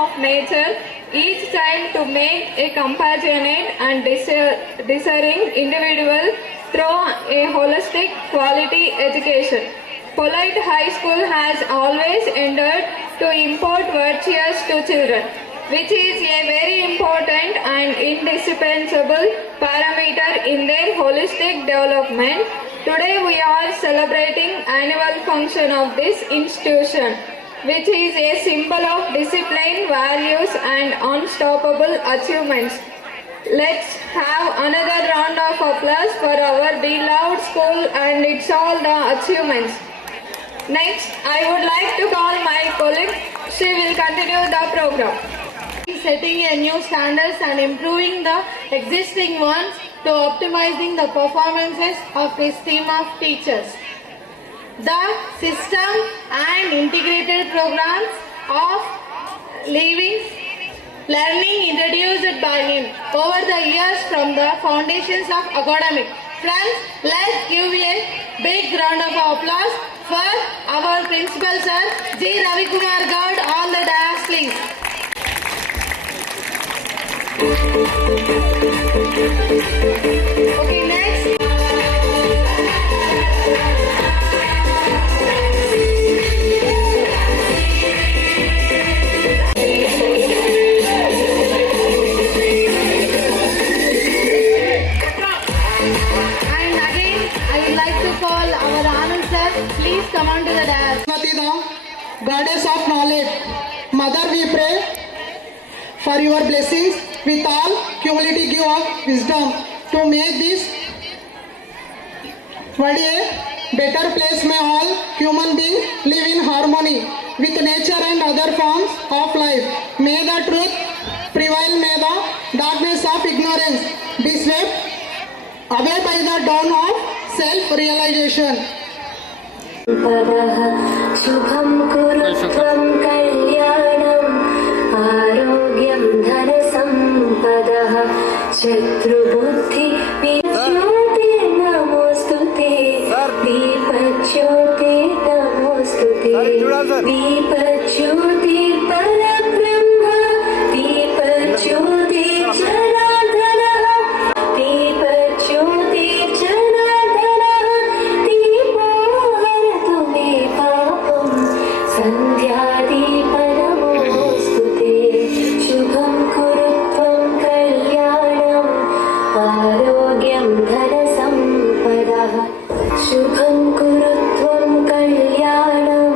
of nature, each child to make a compassionate and discerning individual through a holistic quality education. Polite High School has always endeavored to impart virtues to children, which is a very important and indispensable parameter in their holistic development. Today we are celebrating annual function of this institution, which is a symbol of discipline, values and unstoppable achievements. Let's have another round of applause for our beloved school and its all the achievements. Next, I would like to call my colleague. She will continue the program. Setting a new standards and improving the existing ones to optimizing the performances of this team of teachers. The system and integrated programs of learning introduced by him over the years from the foundations of academic. Friends, let's give a big round of applause for our principal sir, G. Ravi Kumar Gaud, on the dais please. Okay, next. And again, I would like to call our Anand sir. Please come on to the dais. Goddess of knowledge, Mother, we pray for your blessings with all humility, give us wisdom to make this world a better place. May all human beings live in harmony with nature and other forms of life. May the truth prevail, may the darkness of ignorance be swept away by the dawn of self-realization. शुभं कुरु त्वं कल्याणम् आरोग्यं धनसम्पदः शत्रुबुद्धि विज्योते नमोस्तुते दीपज्योते नमोस्तुते दीपज्योति परब्रह्म दीपज्योति जनार्दनः दीपज्योति जनार्दनः दीपो हरतु मे पापं सन्ध्यादीपनमोस्तुते शुभं कुरु त्वं कल्याणम् आरोग्यं धनसम्पदः शुभं कुरु त्वं कल्याणम्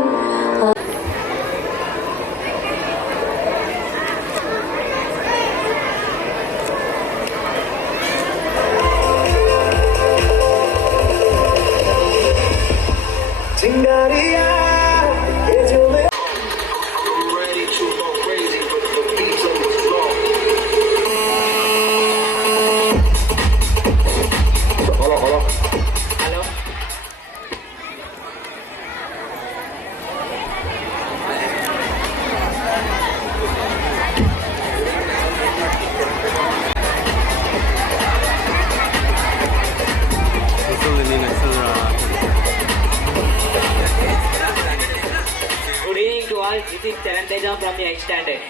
Good evening to all. This is Charan Teja from the 8th standard.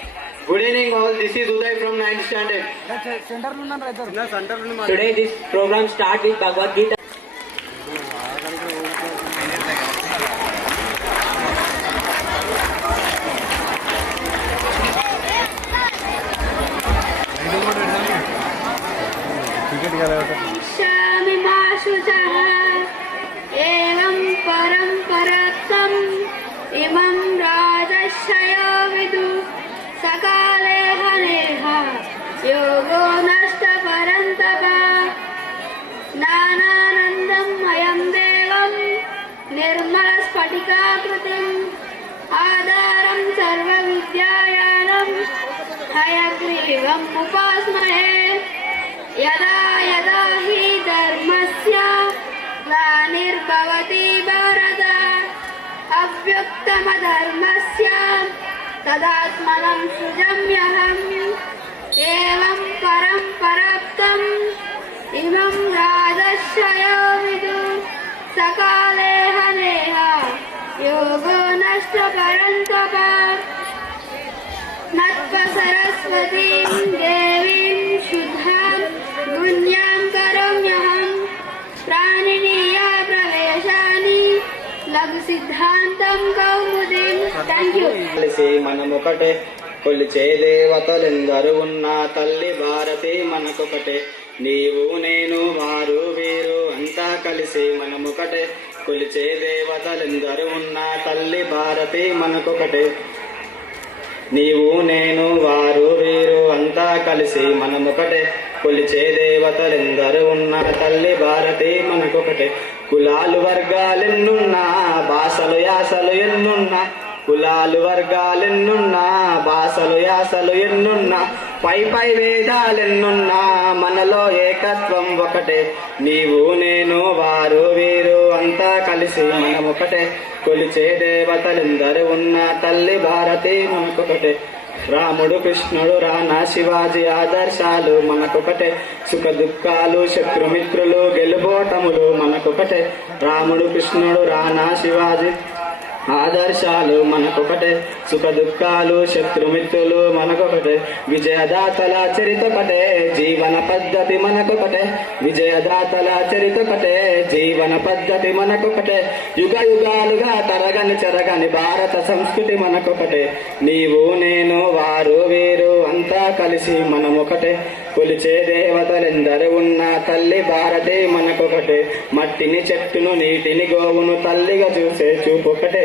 Good evening all, this is Uday from 9th standard. Today this program starts with Bhagavad Gita. एवं परम्परत्तम् इमं राजर्षयो विदु सकाले हनेह योगो नष्ट परन्तप ज्ञानानन्दं मयं देवं निर्मलस्फटिकाकृतिम् आधारं सर्वविद्यायानं हयग्रीवम् उपास्महे यदा यदा हि धर्मस्य ग्लानिर्भवति भारत अव्युत्तमधर्मस्य तदात्मनं सृजाम्यहम् एवं परम्पराप्तम् इमं राजर्षयो विदु सकाले हनेह योगो नष्ट परन्तप सरस्वतीं देवीं शुद्धां गुण्यां करोम्यहं प्राणिनीया प्रवेशानि लघुसिद्धान्तं कौमुदीं థ్యాంక్ యూ. కలిసి మనమొకటే కొలిచే దేవతలెందరూ ఉన్నా తల్లి భారతి మనకొకటే నీవు నేను వారు వీరు అంతా కలిసి మనమొకటే కొలిచే దేవతలెందరూ ఉన్నా తల్లి భారతి మనకొకటే నీవు నేను వారు వీరు అంతా కలిసి మనమొకటే కొలిచే దేవతలెందరూ ఉన్నా తల్లి భారతి మనకొకటే కులాలు వర్గాలెన్నున్నా భాషలు యాసలు ఎన్నున్నా కులాలు వర్గాలెన్నున్నా భాషలు యాసలు ఎన్నున్నా పై పై వేదాలెన్నున్నా మనలో ఏకత్వం ఒకటే నీవు నేను వారు వీరు అంతా కలిసి మనమొకటే కొలిచే దేవతలెందరూ ఉన్న తల్లి భారతి మనకొకటే రాముడు కృష్ణుడు రానా శివాజీ ఆదర్శాలు మనకొకటే సుఖ దుఃఖాలు శత్రుమిత్రులు గెలుపోటములు మనకొకటే రాముడు కృష్ణుడు రానా శివాజీ ఆదర్శాలు మనకొకటే సుఖ దుఃఖాలు శత్రుమిత్రులు మనకొకటే విజయదాతల చరితొకటే జీవన పద్ధతి మనకొకటే విజయదాతల చరితొకటే జీవన పద్ధతి మనకొకటే యుగ యుగాలుగా తరగని చెరగని భారత సంస్కృతి మనకొకటే నీవు నేను వారు వీరు అంతా కలిసి మనమొకటే కొలిచే దేవతలెందరూ ఉన్న తల్లి భారతి మనకొకటే మట్టిని చెట్టును నీటిని గోవును తల్లిగా చూసే చూపొకటే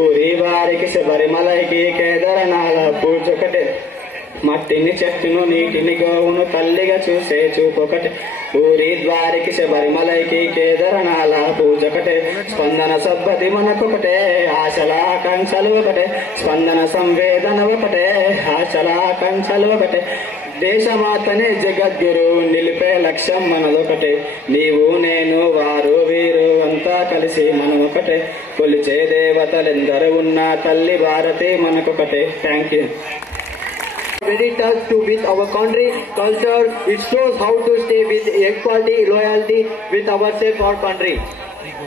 ఊరి వారికి శబరిమలైకి కేదారనాథ పూజొకటే మట్టిని చెట్టును నీటిని గోవును తల్లిగా చూసే చూపొకటే ఊరి ద్వారికి శబరిమలైకి కేదారనాథ పూజొకటే స్పందన సబ్బతి మనకొకటే ఆశల ఆకాంక్షలు ఒకటే స్పందన సంవేదన ఒకటే ఆశల ఆకాంక్షలు ఒకటే దేశమాతనే జగద్గురు నిలిపే లక్ష్యం మనదొకటే నీవు నేను వారు వీరు అంతా కలిసి మనమొకటే కొలిచే దేవతలెందరూ ఉన్న తల్లి భారతి మనకొకటే thank you. Very touched to with our country culture. It shows how to stay with equality, loyalty with ourselves, our country.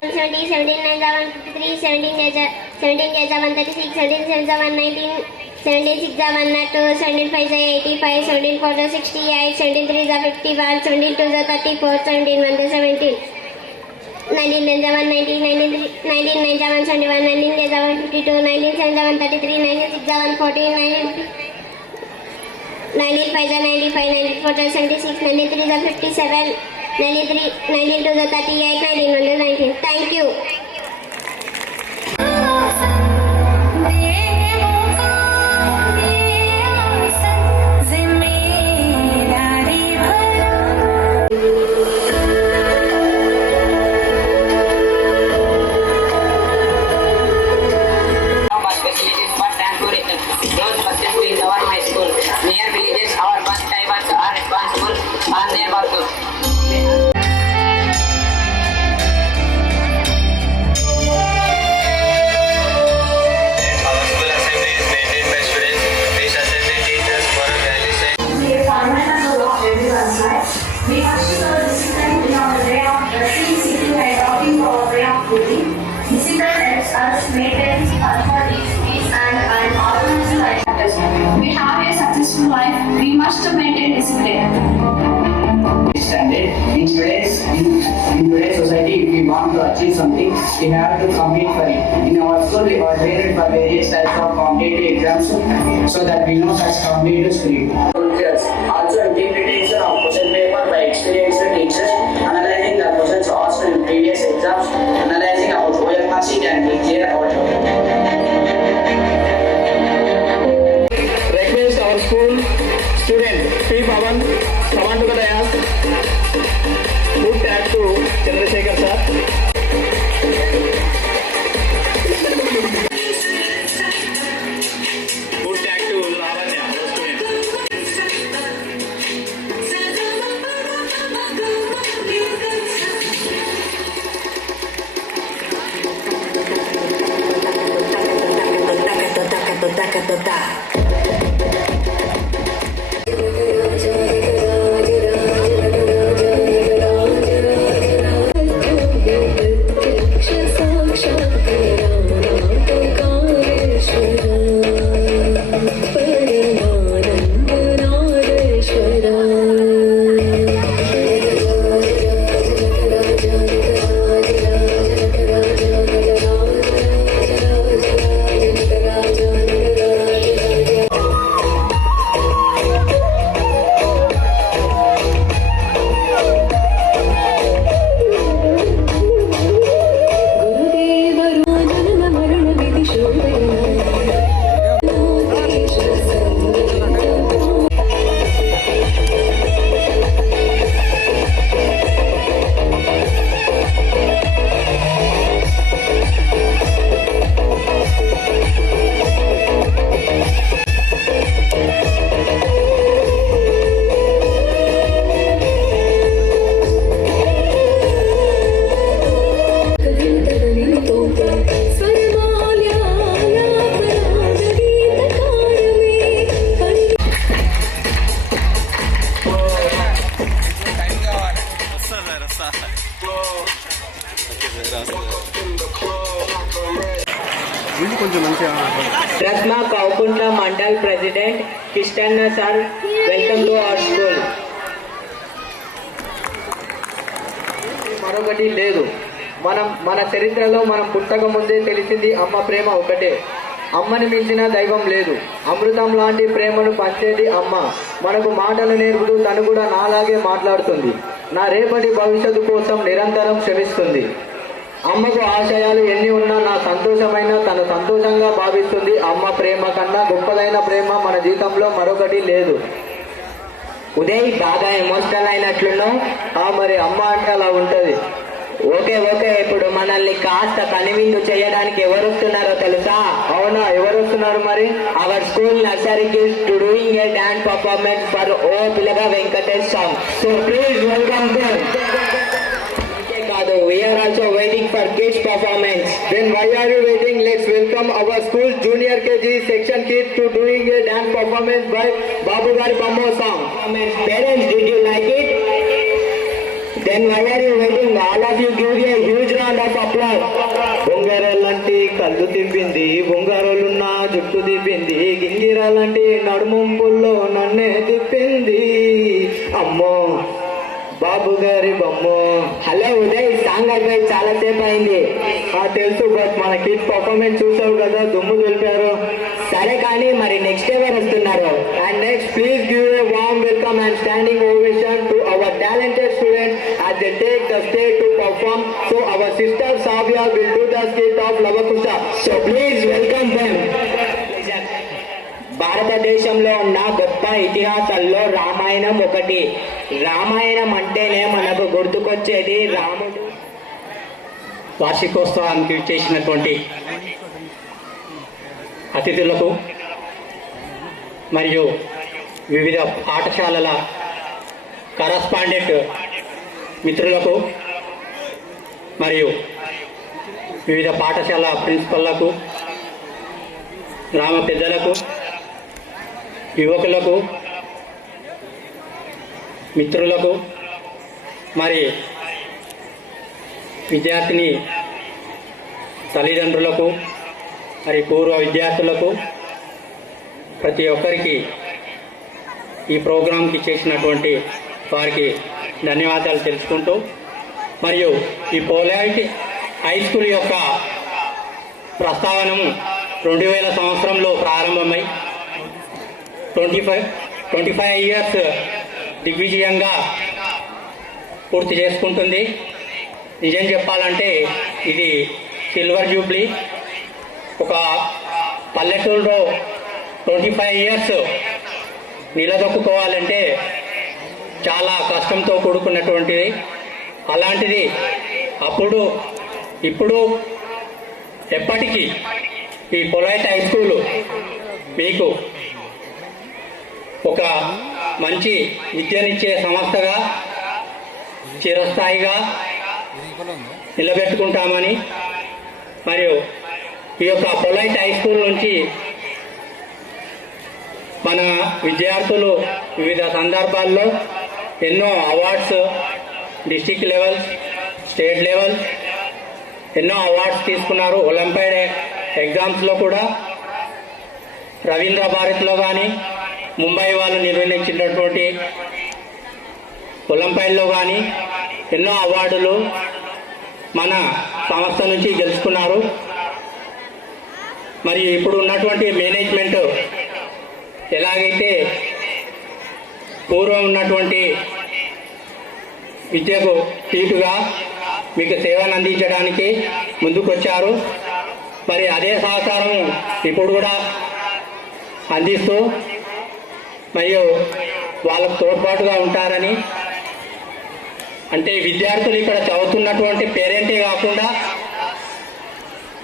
17, 17, 9, 53, 17, 17, 136, 17, 19, 76, 102, 75, 85, 17, 4, 68, 17, 3, 51, 17, 2, 34, 17, 1, 17. 19, 19, 19, 19, 71, 19, 52, 19, 33, 96, 14, 19, 5, 95, 94, 76, 93, 57, 93, 92, 38, 19, 19. Thank you. Facilities for transportation. Those buses in our high school. Near villages, our bus drivers are responsible on their work. Our school assembly is maintained by students. These assembly teachers for a value set. We are fundamental of everyone's life. We must show discipline in our way of dressing, sitting, and talking to our way of living. Discipline helps us maintain authority, peace, and an organized life. We have a successful life. We must maintain discipline. Standard in today's society, if we want to achieve something, we have to compete for it. In our school, we are trained for various types of competitive exams so that we know such competitive spirit. Also, interpretation of question paper by experienced teachers, analyzing the questions asked in previous exams, analyzing our OMR sheet and clear out. Request our school student P. Pavan, come on to the dais. Put tag to Chandrasekhar sir. Put tag to Lavanya, our student. Trasma Kaukunta Mandal President Kishtana sir, welcome to our school. మరొకటి లేదు. మన చరిత్రలో మనం పుట్టక ముందే తెలిసింది అమ్మ ప్రేమ ఒకటే. అమ్మని మించిన దైవం లేదు. అమృతం లాంటి ప్రేమను పంచేది అమ్మ. మనకు మాటలు నేర్పుతూ తను కూడా నాలాగే మాట్లాడుతుంది. నా రేపటి భవిష్యత్తు కోసం నిరంతరం శ్రమిస్తుంది. అమ్మకు ఆశయాలు ఎన్ని ఉన్నా నా సంతోషమైన తను సంతోషంగా భావిస్తుంది. అమ్మ ప్రేమ కన్నా గొప్పదైన ప్రేమ మన జీవితంలో మరొకటి లేదు. ఉదయ్ బాగా ఎమోషనల్ అయినట్లున్నావు. మరి అమ్మ అంటే అలా ఉంటుంది. ఓకే ఇప్పుడు మనల్ని కాస్త కనువిందు చేయడానికి ఎవరు వస్తున్నారో తెలుసా? అవునా, ఎవరు వస్తున్నారు మరి? Our school nursery kids to doing a dance performance for O Pillaga Venkatesh song. So please welcome them. కాదు, we are also waiting for kids performance. Then why are you waiting? Let's welcome our school junior KG section kids to doing a dance performance by Babu Gari Bammo song. Parents, did you like it? Then why are you waiting? All of you give a huge round of applause. బొంగరాలంటి కళ్ళు తిప్పింది, బొంగరాలున్న జుట్టు తిప్పింది, గింగిరాలంటి నడుముంపుల్లో నన్నే తిప్పింది. అమ్మో బాబు గారి బొమ్మో. Hello Uday, song అయిపోయి చాలా సేపు అయింది. తెలుసు, బట్ మన కిడ్స్ పర్ఫార్మెన్స్ చూసావు కదా, దుమ్ము దులిపారు. సరే కానీ మరి నెక్స్ట్ ఎవరు వస్తున్నారు? And next please give a warm welcome and standing ovation to our talented students as they take the stage to perform. So our sister Savya will do the skit of Lavakusha. So please welcome them. భారతదేశంలో ఉన్న గొప్ప ఇతిహాసాల్లో రామాయణం ఒకటి. రామాయణం అంటేనే మనకు గుర్తుకొచ్చేది రాముడు. వార్షికోత్సవానికి చేసినటువంటి అతిథులకు మరియు వివిధ పాఠశాలల కరస్పాండెంట్ మిత్రులకు మరియు వివిధ పాఠశాల ప్రిన్సిపల్లకు, గ్రామ పెద్దలకు, యువకులకు, మిత్రులకు, మరి విద్యార్థిని తల్లిదండ్రులకు, మరి పూర్వ విద్యార్థులకు, ప్రతి ఒక్కరికి ఈ ప్రోగ్రాంకి చేసినటువంటి వారికి ధన్యవాదాలు తెలుసుకుంటూ, మరియు ఈ పొలైట్ హై స్కూల్ యొక్క ప్రస్తావనము 2000 సంవత్సరంలో ప్రారంభమై 25 ఇయర్స్ దిగ్విజయంగా పూర్తి చేసుకుంటుంది. నిజం చెప్పాలంటే ఇది సిల్వర్ జూబ్లీ. ఒక పల్లెటూరులో 25 ఇయర్స్ నిలదొక్కుకోవాలంటే చాలా కష్టంతో కూడుకున్నటువంటిది. అలాంటిది అప్పుడు ఇప్పుడు ఎప్పటికీ ఈ పొలైట్ హై స్కూలు మీకు ఒక మంచి విద్యనిచ్చే సంస్థగా చిరస్థాయిగా నిలబెట్టుకుంటామని, మరియు ఈ యొక్క పొలైట్ హై స్కూల్ నుంచి మన విద్యార్థులు వివిధ సందర్భాల్లో ఎన్నో awards, district level, state level ఎన్నో అవార్డ్స్ తీసుకున్నారు. ఒలింపియాడ్ ఎగ్జామ్స్లో కూడా రవీంద్ర భారత్లో కానీ, ముంబై వాళ్ళు నిర్వహించినటువంటి ఒలింపియాడ్లో కానీ ఎన్నో అవార్డులు మన సంస్థ నుంచి గెలుచుకున్నారు. మరి ఇప్పుడు ఉన్నటువంటి మేనేజ్మెంట్ ఎలాగైతే పూర్వం ఉన్నటువంటి విద్యకు తీటుగా మీకు సేవను అందించడానికి ముందుకొచ్చారు. మరి అదే సహకారం ఇప్పుడు కూడా అందిస్తూ మరియు వాళ్ళకు తోడ్పాటుగా ఉంటారని, అంటే విద్యార్థులు ఇక్కడ చదువుతున్నటువంటి పేరెంటే కాకుండా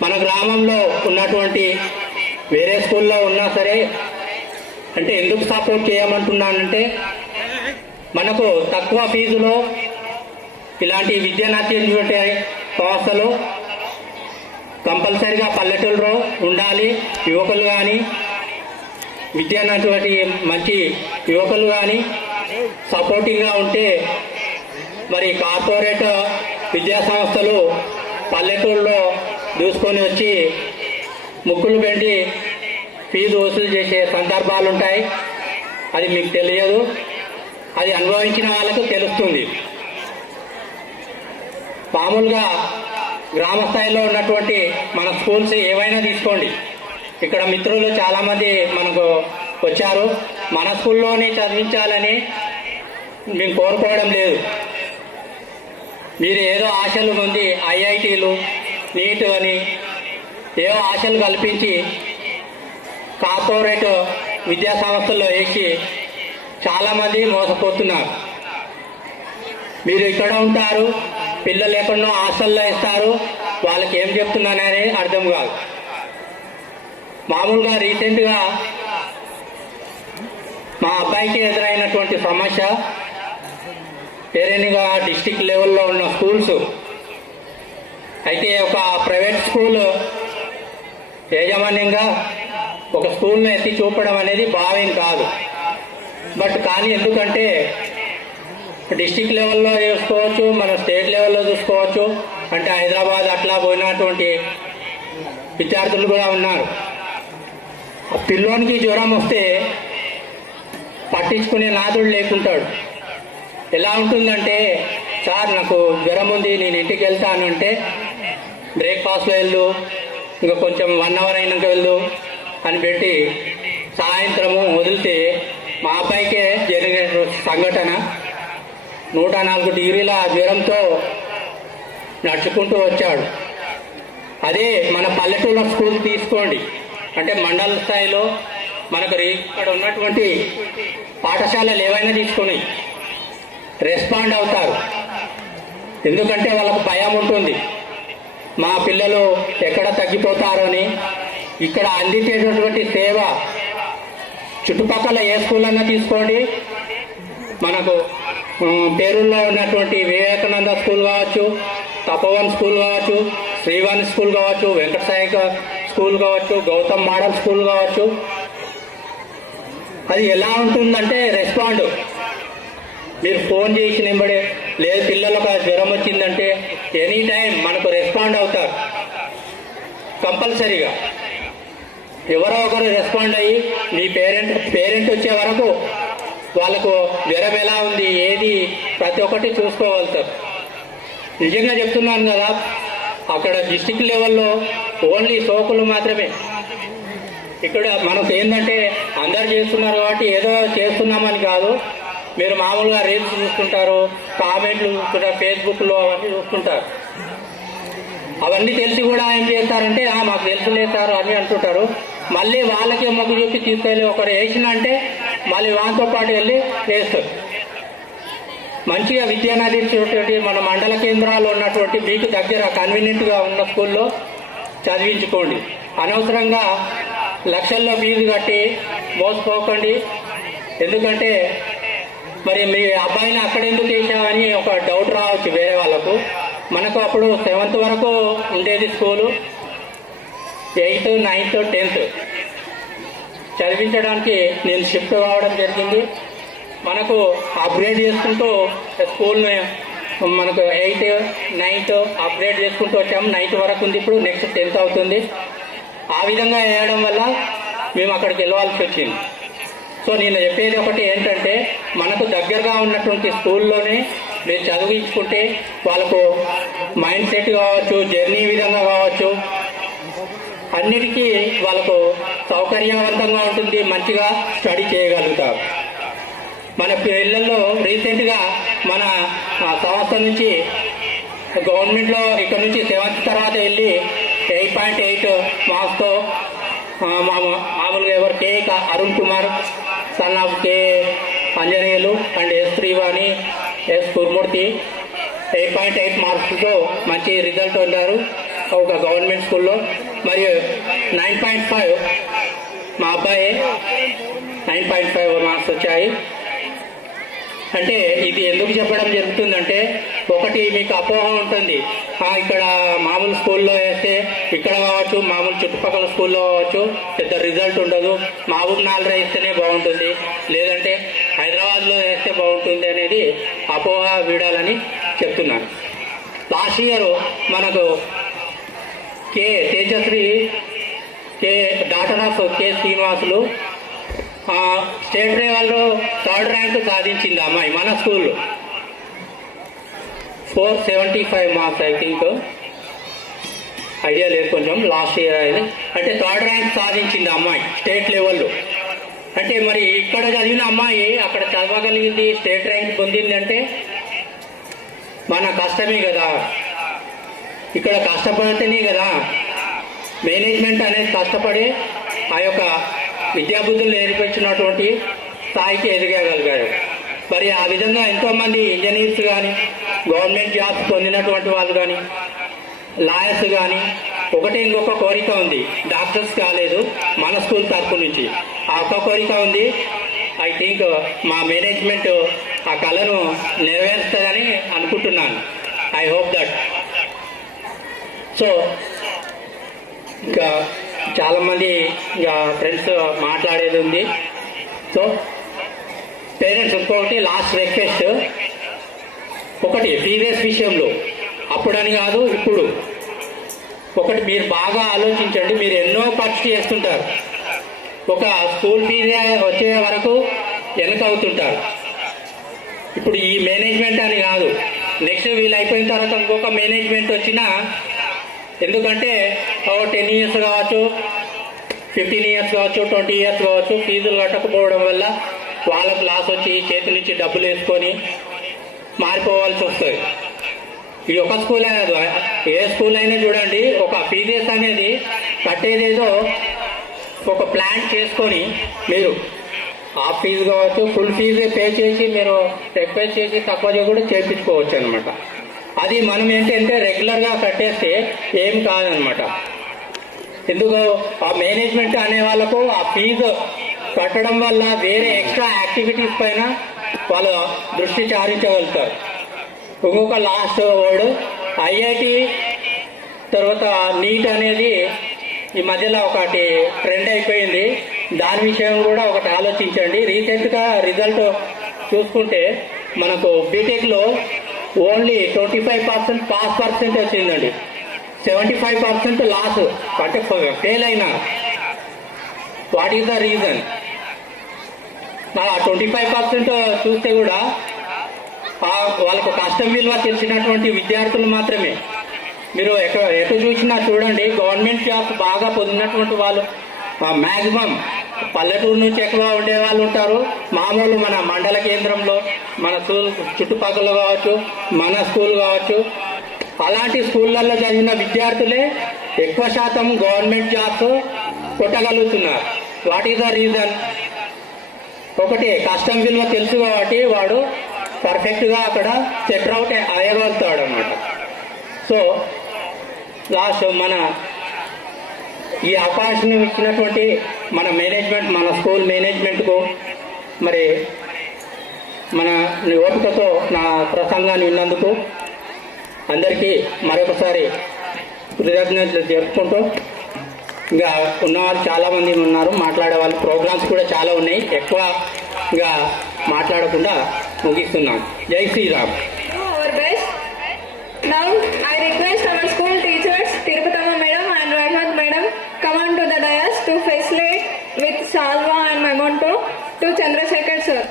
మన గ్రామంలో ఉన్నటువంటి వేరే స్కూల్లో ఉన్నా సరే, అంటే ఎందుకు సపోర్ట్ చేయమంటున్నానంటే మనకు తక్కువ ఫీజులో ఇలాంటి విద్యను అందించే సంస్థలు కంపల్సరిగా పల్లెటూరులో ఉండాలి. యువకులు కానీ, విద్యనటువంటి మంచి యువకులు కానీ సపోర్టింగ్గా ఉంటే మరి కార్పొరేట్ విద్యా సంస్థలు పల్లెటూరులో దూసుకొని వచ్చి ముక్కులు పెట్టి ఫీజు వసూలు చేసే సందర్భాలు ఉంటాయి. అది మీకు తెలియదు, అది అనుభవించిన వాళ్ళకు తెలుస్తుంది. మామూలుగా గ్రామ స్థాయిలో ఉన్నటువంటి మన స్కూల్స్ ఏవైనా తీసుకోండి. ఇక్కడ మిత్రులు చాలామంది మనకు వచ్చారు. మన స్కూల్లోనే చదివించాలని మేము కోరుకోవడం లేదు. మీరు ఏదో ఆశలు ఉంది, ఐఐటీలు, నీట్ అని ఏవో ఆశలు కల్పించి కార్పొరేట్ విద్యా సంస్థల్లో వేసి చాలామంది మోసపోతున్నారు. మీరు ఇక్కడ ఉంటారు, పిల్లలు ఎక్కడో హాస్టల్లో ఇస్తారు, వాళ్ళకి ఏం చెప్తున్నానని అర్థం కాదు. మామూలుగా రీసెంట్గా మా అబ్బాయికి ఎదురైనటువంటి సమస్య, పేరెంట్గా డిస్టిక్ లెవెల్లో ఉన్న స్కూల్స్ అయితే ఒక ప్రైవేట్ స్కూల్ యాజమాన్యంగా ఒక స్కూల్ను ఎత్తి చూపడం అనేది భావ్యం కాదు. బట్ కానీ ఎందుకంటే డిస్టిక్ లెవెల్లో చూసుకోవచ్చు, మన స్టేట్ లెవెల్లో చూసుకోవచ్చు. అంటే హైదరాబాద్ అట్లా పోయినటువంటి విద్యార్థులు కూడా ఉన్నారు. పిల్లోనికి జ్వరం వస్తే పట్టించుకునే నాదుడు లేకుంటాడు. ఎలా ఉంటుందంటే, సార్ నాకు జ్వరం ఉంది, నేను ఇంటికి వెళ్తాను అంటే బ్రేక్ఫాస్ట్లో వెళ్ళు, ఇంకా కొంచెం 1 అవర్ అయినాక వెళ్ళు అని పెట్టి సాయంత్రము వదిలితే మా అబ్బాయికే జరిగిన సంఘటన 104 డిగ్రీల జ్వరంతో నడుచుకుంటూ వచ్చాడు. అదే మన పల్లెటూళ్ళ స్కూల్ తీసుకోండి, అంటే మండల స్థాయిలో మనకు ఇక్కడ ఉన్నటువంటి పాఠశాలలు ఏవైనా తీసుకొని రెస్పాండ్ అవుతారు. ఎందుకంటే వాళ్ళకు భయం ఉంటుంది, మా పిల్లలు ఎక్కడ తగ్గిపోతారు అని. ఇక్కడ అందించేటటువంటి సేవ చుట్టుపక్కల ఏ స్కూల్ అన్నా తీసుకోండి, మనకు పేరుల్లో ఉన్నటువంటి వివేకానంద స్కూల్ కావచ్చు, తపోవన్ స్కూల్ కావచ్చు, శ్రీవాణి స్కూల్ కావచ్చు, వెంకటసాయి స్కూల్ కావచ్చు, గౌతమ్ మోడల్ స్కూల్ కావచ్చు. అది ఎలా ఉంటుందంటే రెస్పాండ్, మీరు ఫోన్ చేసి నెంబడే లేదు పిల్లలకు జ్వరం వచ్చిందంటే ఎనీ టైం మనకు రెస్పాండ్ అవుతారు కంపల్సరీగా. ఎవరో ఒకరు రెస్పాండ్ అయ్యి మీ పేరెంట్ వచ్చే వరకు వాళ్ళకు జ్వరం ఎలా ఉంది ఏది ప్రతి ఒక్కటి చూసుకోగలుగుతారు. నిజంగా చెప్తున్నాను కదా, అక్కడ డిస్టిక్ లెవెల్లో ఓన్లీ సోకులు మాత్రమే. ఇక్కడ మనకు ఏంటంటే అందరు చేస్తున్నారు కాబట్టి ఏదో చేస్తున్నామని కాదు. మీరు మామూలుగా రీల్స్ చూస్తుంటారు, కామెంట్లు చూస్తుంటారు, ఫేస్బుక్లో అవన్నీ చూస్తుంటారు. అవన్నీ తెలిసి కూడా ఏం చేస్తారంటే మాకు తెలుసులేస్తారు అని అంటుంటారు. మళ్ళీ వాళ్ళకి మొగ్గు చూపి తీసుకెళ్ళి ఒకరు వేసినంటే మళ్ళీ వాళ్ళతో పాటు వెళ్ళి వేస్తారు. మంచిగా విద్యను అందించేటువంటి మన మండల కేంద్రాల్లో ఉన్నటువంటి మీకు దగ్గర కన్వీనియంట్గా ఉన్న స్కూల్లో చదివించుకోండి. అనవసరంగా లక్షల్లో ఫీజు కట్టి మోసపోకండి. ఎందుకంటే మరి మీ అబ్బాయిని అక్కడ ఎందుకు వేసామని ఒక డౌట్ రావచ్చు వేరే వాళ్ళకు. మనకు అప్పుడు 7th వరకు ఉండేది స్కూలు, 8th, 9th, 10th చదివించడానికి నేను షిఫ్ట్ కావడం జరిగింది. మనకు అప్గ్రేడ్ చేసుకుంటూ స్కూల్ని మనకు 8th, 9th అప్గ్రేడ్ చేసుకుంటూ వచ్చాము. 9th వరకు ఉంది, ఇప్పుడు నెక్స్ట్ 10th అవుతుంది. ఆ విధంగా వేయడం వల్ల మేము అక్కడికి వెళ్ళవలసి వచ్చింది. సో నేను చెప్పేది ఒకటి ఏంటంటే, మనకు దగ్గరగా ఉన్నటువంటి స్కూల్లోనే మీరు చదివించుకుంటే వాళ్ళకు మైండ్ సెట్ కావచ్చు, జర్నీ విధంగా కావచ్చు, అన్నిటికీ వాళ్ళకు సౌకర్యవంతంగా ఉంటుంది, మంచిగా స్టడీ చేయగలుగుతారు. మన పిల్లల్లో రీసెంట్గా మన సంస్థ నుంచి గవర్నమెంట్లో ఇక్కడ నుంచి 7th తర్వాత వెళ్ళి 8.8 మార్క్స్తో మామూలుగా ఎవరు K Arun Kumar, son of K Anjaneyulu and S Srivani, S Kurmurthy 8.8 మార్క్స్తో మంచి రిజల్ట్ ఉన్నారు ఒక గవర్నమెంట్ స్కూల్లో. మరియు 9.5 మా అబ్బాయి 9.5 మార్క్స్ వచ్చాయి. అంటే ఇది ఎందుకు చెప్పడం జరుగుతుందంటే, ఒకటి మీకు అపోహ ఉంటుంది, ఇక్కడ మామూలు స్కూల్లో వేస్తే ఇక్కడ కావచ్చు, మామూలు చుట్టుపక్కల స్కూల్లో కావచ్చు పెద్ద రిజల్ట్ ఉండదు, మహబూబ్నగర్లో వేస్తేనే బాగుంటుంది, లేదంటే హైదరాబాద్లో వేస్తే బాగుంటుంది అనేది అపోహ వీడాలని చెప్తున్నాను. లాస్ట్ ఇయర్ మనకు K Tejashri daughter of K Srinivasulu. State లెవెల్లో 3rd ర్యాంక్ సాధించింది అమ్మాయి మన స్కూల్లో. 475 మార్క్స్ ఐ థింక్, ఐడియా లేదు కొంచెం, లాస్ట్ ఇయర్ అయింది. అంటే 3rd ర్యాంక్ సాధించింది అమ్మాయి స్టేట్ లెవెల్లో. అంటే మరి ఇక్కడ చదివిన అమ్మాయి అక్కడ చదవగలిగింది, స్టేట్ ర్యాంక్ పొందింది అంటే మన కష్టమే కదా. ఇక్కడ కష్టపడితేనే కదా మేనేజ్మెంట్ అనేది కష్టపడి ఆ యొక్క విద్యాబుద్ధులు నేర్పించినటువంటి స్థాయికి ఎదగగలిగారు. మరి ఆ విధంగా ఎంతోమంది ఇంజనీర్స్ కానీ, గవర్నమెంట్ జాబ్స్ పొందినటువంటి వాళ్ళు కానీ, లాయర్స్ కానీ, ఒకటి ఇంకొక కోరిక ఉంది. డాక్టర్స్ కాలేదు మన స్కూల్ తరఫు నుంచి, ఆ ఒక్క కోరిక ఉంది. ఐ థింక్ మా మేనేజ్మెంట్ ఆ కళను నెరవేరుస్తుందని అనుకుంటున్నాను. I hope that. సో ఇంకా చాలామంది ఇంకా ఫ్రెండ్స్ మాట్లాడేది ఉంది. సో పేరెంట్స్ ఇంకొకటి లాస్ట్ రిక్వెస్ట్, ఒకటి ప్రీవియస్ విషయంలో, అప్పుడని కాదు ఇప్పుడు, ఒకటి మీరు బాగా ఆలోచించండి. మీరు ఎన్నో ఖర్చు చేస్తుంటారు, ఒక స్కూల్ ఫీజే వచ్చే వరకు వెనక అవుతుంటారు. ఇప్పుడు ఈ మేనేజ్మెంట్ అని కాదు, నెక్స్ట్ వీళ్ళు అయిపోయిన తర్వాత ఇంకొక మేనేజ్మెంట్ వచ్చినా, ఎందుకంటే 10 ఇయర్స్ కావచ్చు, 15 ఇయర్స్ కావచ్చు, 20 ఇయర్స్ కావచ్చు, ఫీజులు కట్టకపోవడం వల్ల వాళ్ళకు లాస్ వచ్చి చేతుల నుంచి డబ్బులు వేసుకొని మారిపోవాల్సి వస్తుంది. ఈ ఒక స్కూల్ అనేది, ఏ స్కూల్ అయినా చూడండి, ఒక ఫీజెస్ అనేది కట్టేదేదో ఒక ప్లాన్ చేసుకొని మీరు హాఫ్ ఫీజు కావచ్చు, ఫుల్ ఫీజు పే చేసి మీరు రిక్వెస్ట్ చేసి తక్కువ కూడా చేయించుకోవచ్చు అనమాట. అది మనం ఏంటంటే రెగ్యులర్గా కట్టేస్తే ఏం కాదనమాట. ఎందుకు ఆ మేనేజ్మెంట్ అనే వాళ్ళకు ఆ ఫీజు కట్టడం వల్ల వేరే ఎక్స్ట్రా యాక్టివిటీస్ పైన వాళ్ళు దృష్టి సారించగలుగుతారు. ఇంకొక లాస్ట్ వర్డ్, ఐఐటి తర్వాత నీట్ అనేది ఈ మధ్యలో ఒకటి ట్రెండ్ అయిపోయింది. దాని విషయం కూడా ఒకటి ఆలోచించండి. రీసెంట్గా రిజల్ట్ చూసుకుంటే మనకు బీటెక్లో ఓన్లీ 25% పాస్ పర్సెంట్ వచ్చిందండి, 75% లాస్, అంటే ఫెయిల్ అయినా. What is the reason? 25% చూస్తే కూడా వాళ్ళకు కష్టం విలువ తెలిసినటువంటి విద్యార్థులు మాత్రమే. మీరు ఎటు చూసినా చూడండి, గవర్నమెంట్ జాబ్ బాగా పొందినటువంటి వాళ్ళు మ్యాక్సిమం పల్లెటూరు నుంచి ఎక్కువ ఉండే వాళ్ళు ఉంటారు. మామూలు మన మండల కేంద్రంలో, మన స్కూల్ చుట్టుపక్కల కావచ్చు, మన స్కూల్ కావచ్చు, అలాంటి స్కూళ్ళల్లో చదివిన విద్యార్థులే ఎక్కువ శాతం గవర్నమెంట్ జాబ్స్ కొట్టగలుగుతున్నారు. What is the reason? ఒకటి కష్టం విలువ తెలుసు కాబట్టి వాడు పర్ఫెక్ట్గా అక్కడ సెట్ అవుట్ అయ్యగలుగుతాడు అన్నమాట. సో లాస్ట్ మన ఈ అవకాశం ఇచ్చినటువంటి మన మేనేజ్మెంట్, మన స్కూల్ మేనేజ్మెంట్కు, మరి మన ఓపికతో నా ప్రసంగాన్ని విన్నందుకు అందరికీ మరొకసారి కృతజ్ఞతలు జరుపుకుంటూ, ఇంకా ఉన్నవాళ్ళు చాలామంది ఉన్నారు, మాట్లాడే వాళ్ళు, ప్రోగ్రామ్స్ కూడా చాలా ఉన్నాయి, ఎక్కువగా మాట్లాడకుండా ముగిస్తున్నాం. జై Sriram. Our best. Now I request our school teachers Tirupatama madam and Rahmat madam come on to the dais to facilitate with salva and memento to Chandrasekhar sir.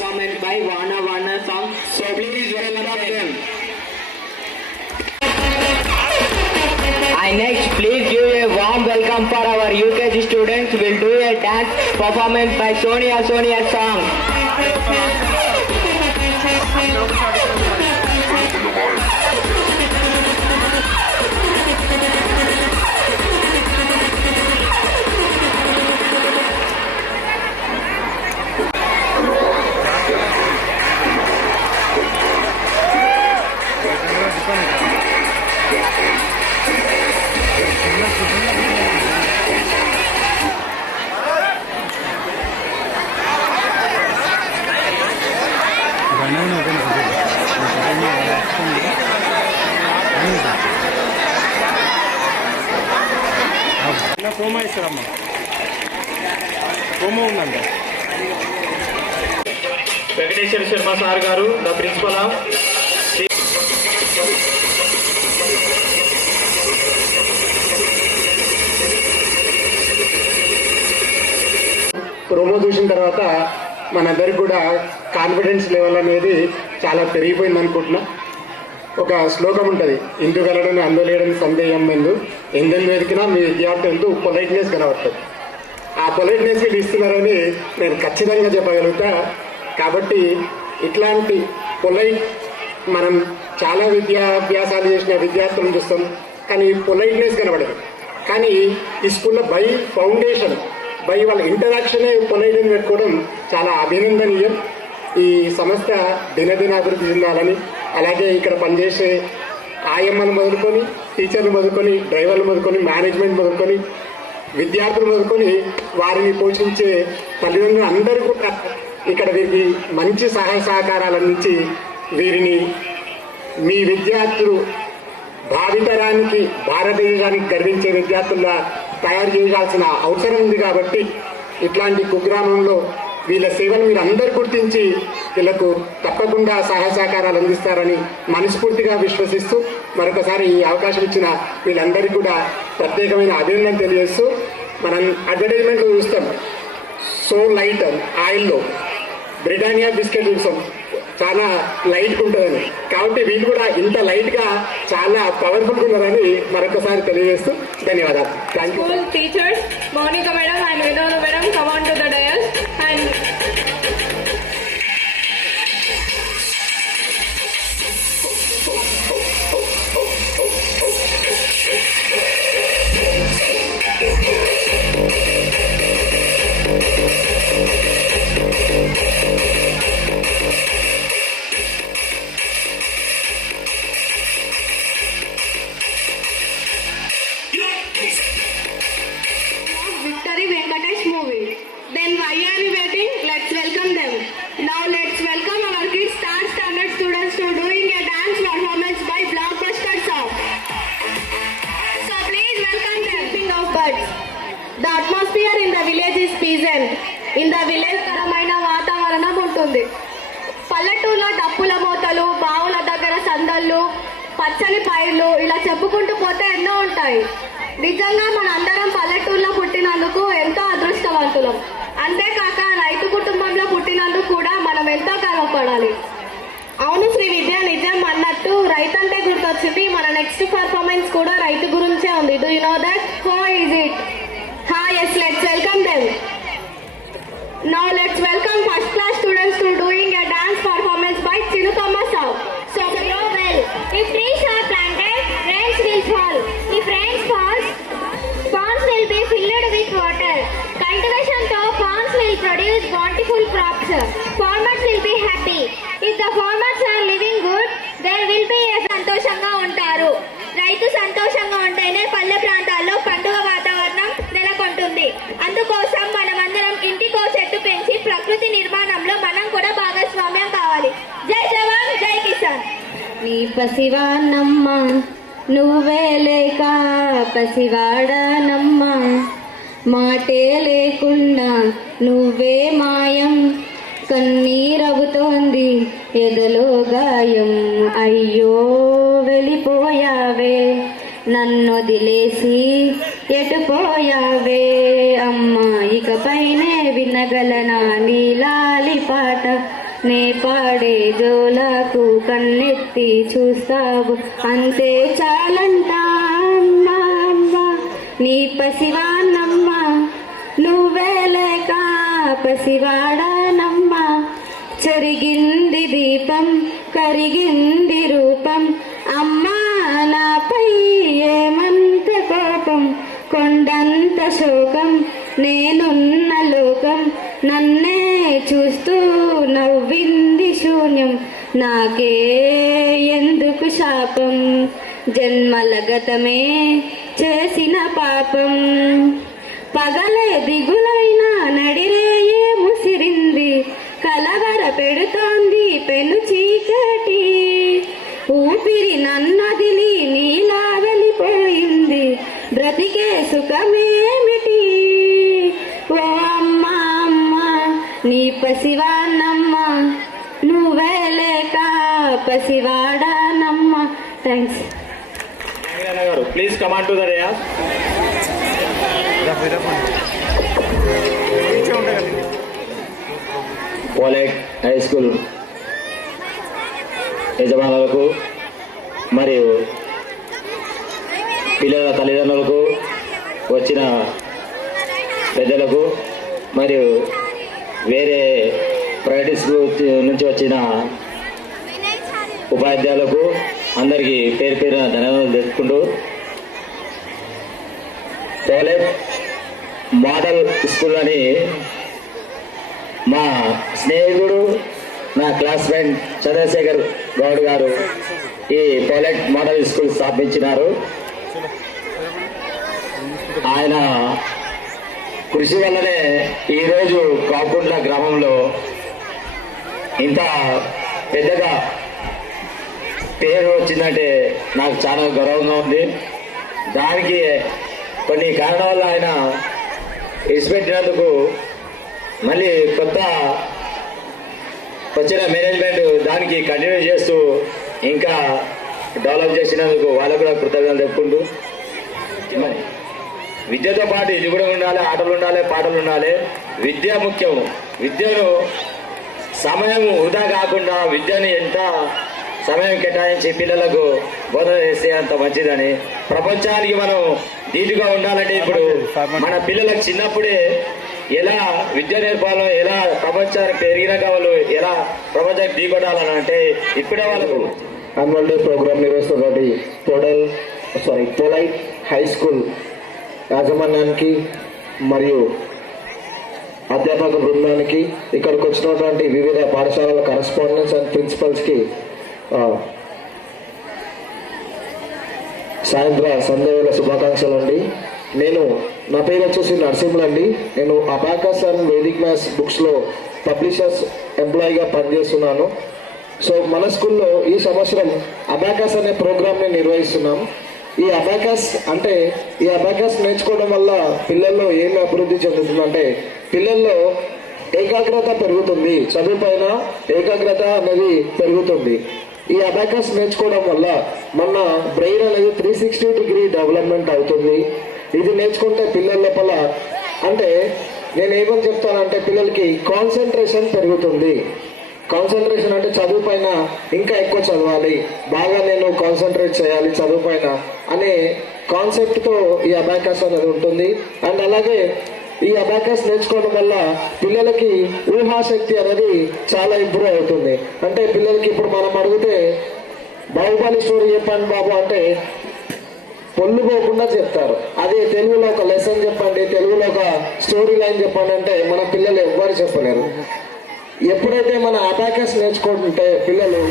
Performance by Wana song. So please welcome them. I next please give a warm welcome for our UKG students. Will do a dance performance by Sonia song. Promo ఇస్తారమ్మా, promo ఉందండి. Venkateswara Sharma sir garu, the principal of promo చూసిన తర్వాత మనందరికి కూడా confidence level అనేది చాలా పెరిగిపోయింది అనుకుంటున్నా. ఒక శ్లోకం ఉంటుంది, ఇందు గలడని అందులేడని సందేహం ఎందెందు వెతికినా మీ విద్యార్థులు పొలైట్నెస్ కనబడుతుంది. ఆ పొలైట్నెస్ వీళ్ళు ఇస్తున్నారని నేను ఖచ్చితంగా చెప్పగలుగుతా. కాబట్టి ఇట్లాంటి పొలైట్ మనం చాలా విద్యాభ్యాసాలు చేసిన విద్యార్థులను చూస్తాం, కానీ పొలైట్నెస్ కనబడదు. కానీ ఈ స్కూల్లో బై ఫౌండేషన్, బై వాళ్ళ ఇంటరాక్షనే పొలైట్ అని పెట్టుకోవడం చాలా అభినందనీయం. ఈ సంస్థ దినదిన అభివృద్ధి చెందాలని, అలాగే ఇక్కడ పనిచేసే ఆయమ్మను మొదలుకొని, టీచర్లు మొదలుకొని, డ్రైవర్లు మొదలుకొని, మేనేజ్మెంట్ మొదలుకొని, విద్యార్థులు మొదలుకొని వారిని పోషించే తల్లిదండ్రులు అందరూ కూడా ఇక్కడ వీరికి మంచి సహాయ సహకారాలు అందించి వీరిని మీ విద్యార్థులు భావితరానికి, భారతదేశానికి గర్వించే విద్యార్థుల్లా తయారు చేయాల్సిన అవసరం ఉంది. కాబట్టి ఇట్లాంటి కుగ్రామంలో వీళ్ళ సేవలు మీరు అందరు గుర్తించి వీళ్ళకు తప్పకుండా సహాయ సహకారాలు అందిస్తారని మనస్ఫూర్తిగా విశ్వసిస్తూ మరొకసారి ఈ అవకాశం ఇచ్చిన వీళ్ళందరికీ కూడా ప్రత్యేకమైన అభినందన తెలియజేస్తూ, మనం అడ్వర్టైజ్మెంట్లో చూస్తాం సో లైట్ ఆయిల్లో బ్రిటానియా బిస్కెట్ చూస్తాం, చాలా లైట్గా ఉంటుందని. కాబట్టి వీళ్ళు కూడా ఇంత లైట్గా చాలా పవర్ఫుల్గా ఉన్నారని మరొకసారి తెలియజేస్తూ ధన్యవాదాలు. Thank you. School teachers, Monica madam and Vinod madam, come on to the dais and Victory Venkatesh movie. Then why are we waiting? Let's welcome them. Now let's welcome our kids star standard students to doing a dance performance by Blockbuster Song. So please welcome them. Speaking of birds, the atmosphere in the village is pleasant. In the village కరమైన వాతావరణం ఉంటుంది. పల్లెటూరులో డప్పుల మోతలు, బావుల దగ్గర సందళ్ళు, పచ్చని పైర్లు, ఇలా చెప్పుకుంటూ పోతే ఎన్నో ఉంటాయి. నిజంగా మనందరం పల్లెటూరులో పుట్టినందుకు ఎంతో అదృష్టవంతులం. అంతేకాక రైతు కుటుంబంలో పుట్టినందుకు కూడా మనం ఎంతో గర్వపడాలి. అవును శ్రీ విద్య, నిజం అన్నట్టు రైతంటే గుర్తొచ్చింది. మన నెక్స్ట్ పర్ఫార్మెన్స్ కూడా రైతు గురించే ఉంది. Do you know that? Who is it? yes, let's welcome them. Now let's welcome first class students to doing a dance performance by Chinukama Sao. So grow well. If trees are planted, rains will fall. If rains falls, ponds will be filled with water. Cultivation to ponds will produce bountiful crops. Farmers will be happy. If the farmers are living good, there will be a సంతోషంగా ఉంటారు. రైతు సంతోషంగా ఉంటేనే పల్లె ప్రాంతాల్లో పండుగ వాతావరణం నెలకొంటుంది. అందుకోసం మనమందరం ఇంటికో చెట్టు పెంచి ప్రకృతి నిర్మాణంలో మనం కూడా భాగస్వామ్యం కావాలి. జై జవాన్, జై కిసాన్. నీ పసివానమ్మ నువ్వే లేక పసివాడనమ్మ, మాటే లేకుండా నువ్వే మాయం, కన్నీరవుతోంది ఎదలో గాయం. అయ్యో వెళ్ళిపోయావే, నన్నొదిలేసి ఎటుపోయావే అమ్మా, ఇకపైనే వినగలనా నీలాలి పాట, నే పాడే జోలకు కన్నెత్తి చూస్తావు, అంతే చాలంట అమ్మా అమ్మా. నీ పసివానమ్మ నువ్వే లేక పసివాడనమ్మ, చెరిగింది దీపం కరిగింది రూపం, అమ్మా నాపై ఏమంత కోపం, కొండంత శోకం నేనున్న లోకం, నన్నే చూస్తూ నవ్వింది శూన్యం, నాకే ఎందుకు శాపం, జన్మల గతమే చేసిన పాపం, పగలే దిగులైన నడిరేయే ముసిరింది, కలవర పెడుతోంది పెను చీకటి, ఊపిరి నన్నదిలి నీలా వెళ్ళిపోయింది, బ్రతికే సుఖమేమిటి? ఓ అమ్మా అమ్మా నీ పసివానమ్మ, నువ్వే లేక పసివాడానమ్మ. థ్యాంక్స్. గారు ప్లీజ్ కమాండ్ టు ద రేయాజ్. పోలెట్ హై స్కూల్ యజమానులకు మరియు పిల్లల తల్లిదండ్రులకు, వచ్చిన పెద్దలకు మరియు వేరే ప్రైవేట్ స్కూల్ నుంచి వచ్చిన ఉపాధ్యాయులకు అందరికీ పేరు పేరున ధన్యవాదాలు తెలుపుకుంటూ, పోలెట్ మోడల్ స్కూల్ అని మా స్నేహితుడు, నా క్లాస్మేట్ చంద్రశేఖర్ గౌడ్ గారు ఈ పోలెట్ మోడల్ స్కూల్ స్థాపించినారు. ఆయన కృషి వల్లనే ఈరోజు కాకుంట్ల గ్రామంలో ఇంత పెద్దగా పేరు వచ్చిందంటే నాకు చాలా గౌరవంగా ఉంది. దానికి కొన్ని కారణాల వల్ల ఆయన ఇచ్చిపెట్టినందుకు మళ్ళీ కొత్త వచ్చిన మేనేజ్మెంట్ దానికి కంటిన్యూ చేస్తూ ఇంకా డెవలప్ చేసినందుకు వాళ్ళకు కూడా కృతజ్ఞతలు చెప్పుకుంటూ, విద్యతో పాటు ఇది కూడా ఉండాలి, ఆటలు ఉండాలి, పాటలు ఉండాలి. విద్య ముఖ్యం. విద్యను సమయం వృధా కాకుండా విద్యని ఎంత సమయం కేటాయించి పిల్లలకు బోధన చేస్తే అంత మంచిదని, ప్రపంచానికి మనం ధీటుగా ఉండాలంటే ఇప్పుడు మన పిల్లలకు చిన్నప్పుడే ఎలా విద్య నేర్పాలో, ఎలా ప్రపంచానికి పెరిగినాక వాళ్ళు ఎలా ప్రపంచానికి ఢీకొట్టాలని అంటే ఇప్పుడే వాళ్ళకు యాన్యువల్ డే ప్రోగ్రామ్ నిర్వహిస్తున్నటువంటి పోలైట్ హై స్కూల్ యాజమాన్యానికి మరియు అధ్యాపక బృందానికి, ఇక్కడికి వచ్చినటువంటి వివిధ పాఠశాలల కరెస్పాండెంట్స్ అండ్ ప్రిన్సిపల్స్కి సాయంత్ర సంధ్యవేళ శుభాకాంక్షలు అండి. నా పేరు వచ్చేసి నరసింహులు అండి. నేను అబాకస్ అండ్ వేదిక్ మ్యాథ్స్ బుక్స్లో పబ్లిషర్స్ ఎంప్లాయీగా పనిచేస్తున్నాను. సో మన స్కూల్లో ఈ సంవత్సరం అబాకస్ అనే ప్రోగ్రామ్ని నిర్వహిస్తున్నాం. ఈ అబాకస్ నేర్చుకోవడం వల్ల పిల్లల్లో ఏమి అభివృద్ధి చెందుతుందంటే, పిల్లల్లో ఏకాగ్రత పెరుగుతుంది, చదువు పైన ఏకాగ్రత అనేది పెరుగుతుంది. ఈ అబాకస్ నేర్చుకోవడం వల్ల మన బ్రెయిన్ అనేది 360 డిగ్రీ డెవలప్మెంట్ అవుతుంది. ఇది నేర్చుకుంటే పిల్లల లోపల అంటే నేను ఏమని చెప్తానంటే పిల్లలకి కాన్సన్ట్రేషన్ పెరుగుతుంది. కాన్సన్ట్రేషన్ అంటే చదువు పైన ఇంకా ఎక్కువ చదవాలి, బాగా నేను కాన్సన్ట్రేట్ చేయాలి చదువు పైన అనే కాన్సెప్ట్తో ఈ అబాకస్ అనేది ఉంటుంది. అండ్ అలాగే ఈ అబాకస్ నేర్చుకోవడం వల్ల పిల్లలకి ఊహాశక్తి అనేది చాలా ఇంప్రూవ్ అవుతుంది. అంటే పిల్లలకి ఇప్పుడు మనం అడిగితే బాహుబలి స్టోరీ చెప్పండి బాబు అంటే పొల్లు పోకుండా చెప్తారు. అదే తెలుగులో ఒక లెసన్ చెప్పండి, తెలుగులో ఒక స్టోరీ లైన్ చెప్పండి అంటే మన పిల్లలు ఎవ్వరు చెప్పలేరు. ఎప్పుడైతే మన అబాకస్ నేర్చుకుంటుంటే పిల్లలు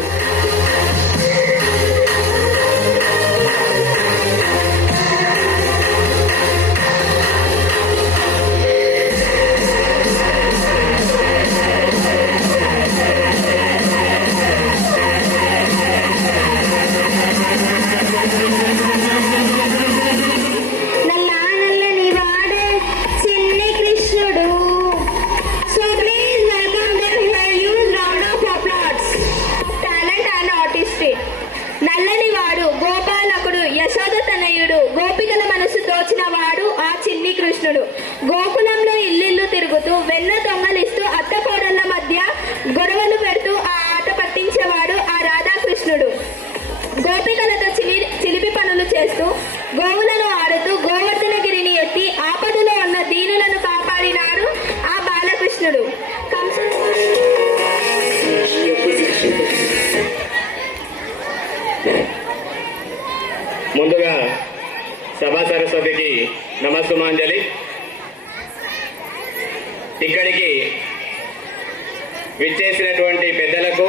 గోపికల మనసు దోచిన వాడు ఆ చిన్ని కృష్ణుడు. గోకులంలో ఇల్లిల్లు తిరుగుతూ వెన్న దొంగలిస్తూ అత్తకోడళ్ల మధ్య గొడవలు పెడుతూ ఆ ఆట పట్టించేవాడు ఆ రాధాకృష్ణుడు. గోపికలతో చిలిపి పనులు చేస్తూ గోవులను ఆడుతూ గోవర్ధనగిరిని ఎత్తి ఆపదలో ఉన్న దీనులను కాపాడినాడు ఆ బాలకృష్ణుడు. ముందుగా సభా సరస్వతికి నమస్సుమాంజలి. ఇక్కడికి విచ్చేసినటువంటి పెద్దలకు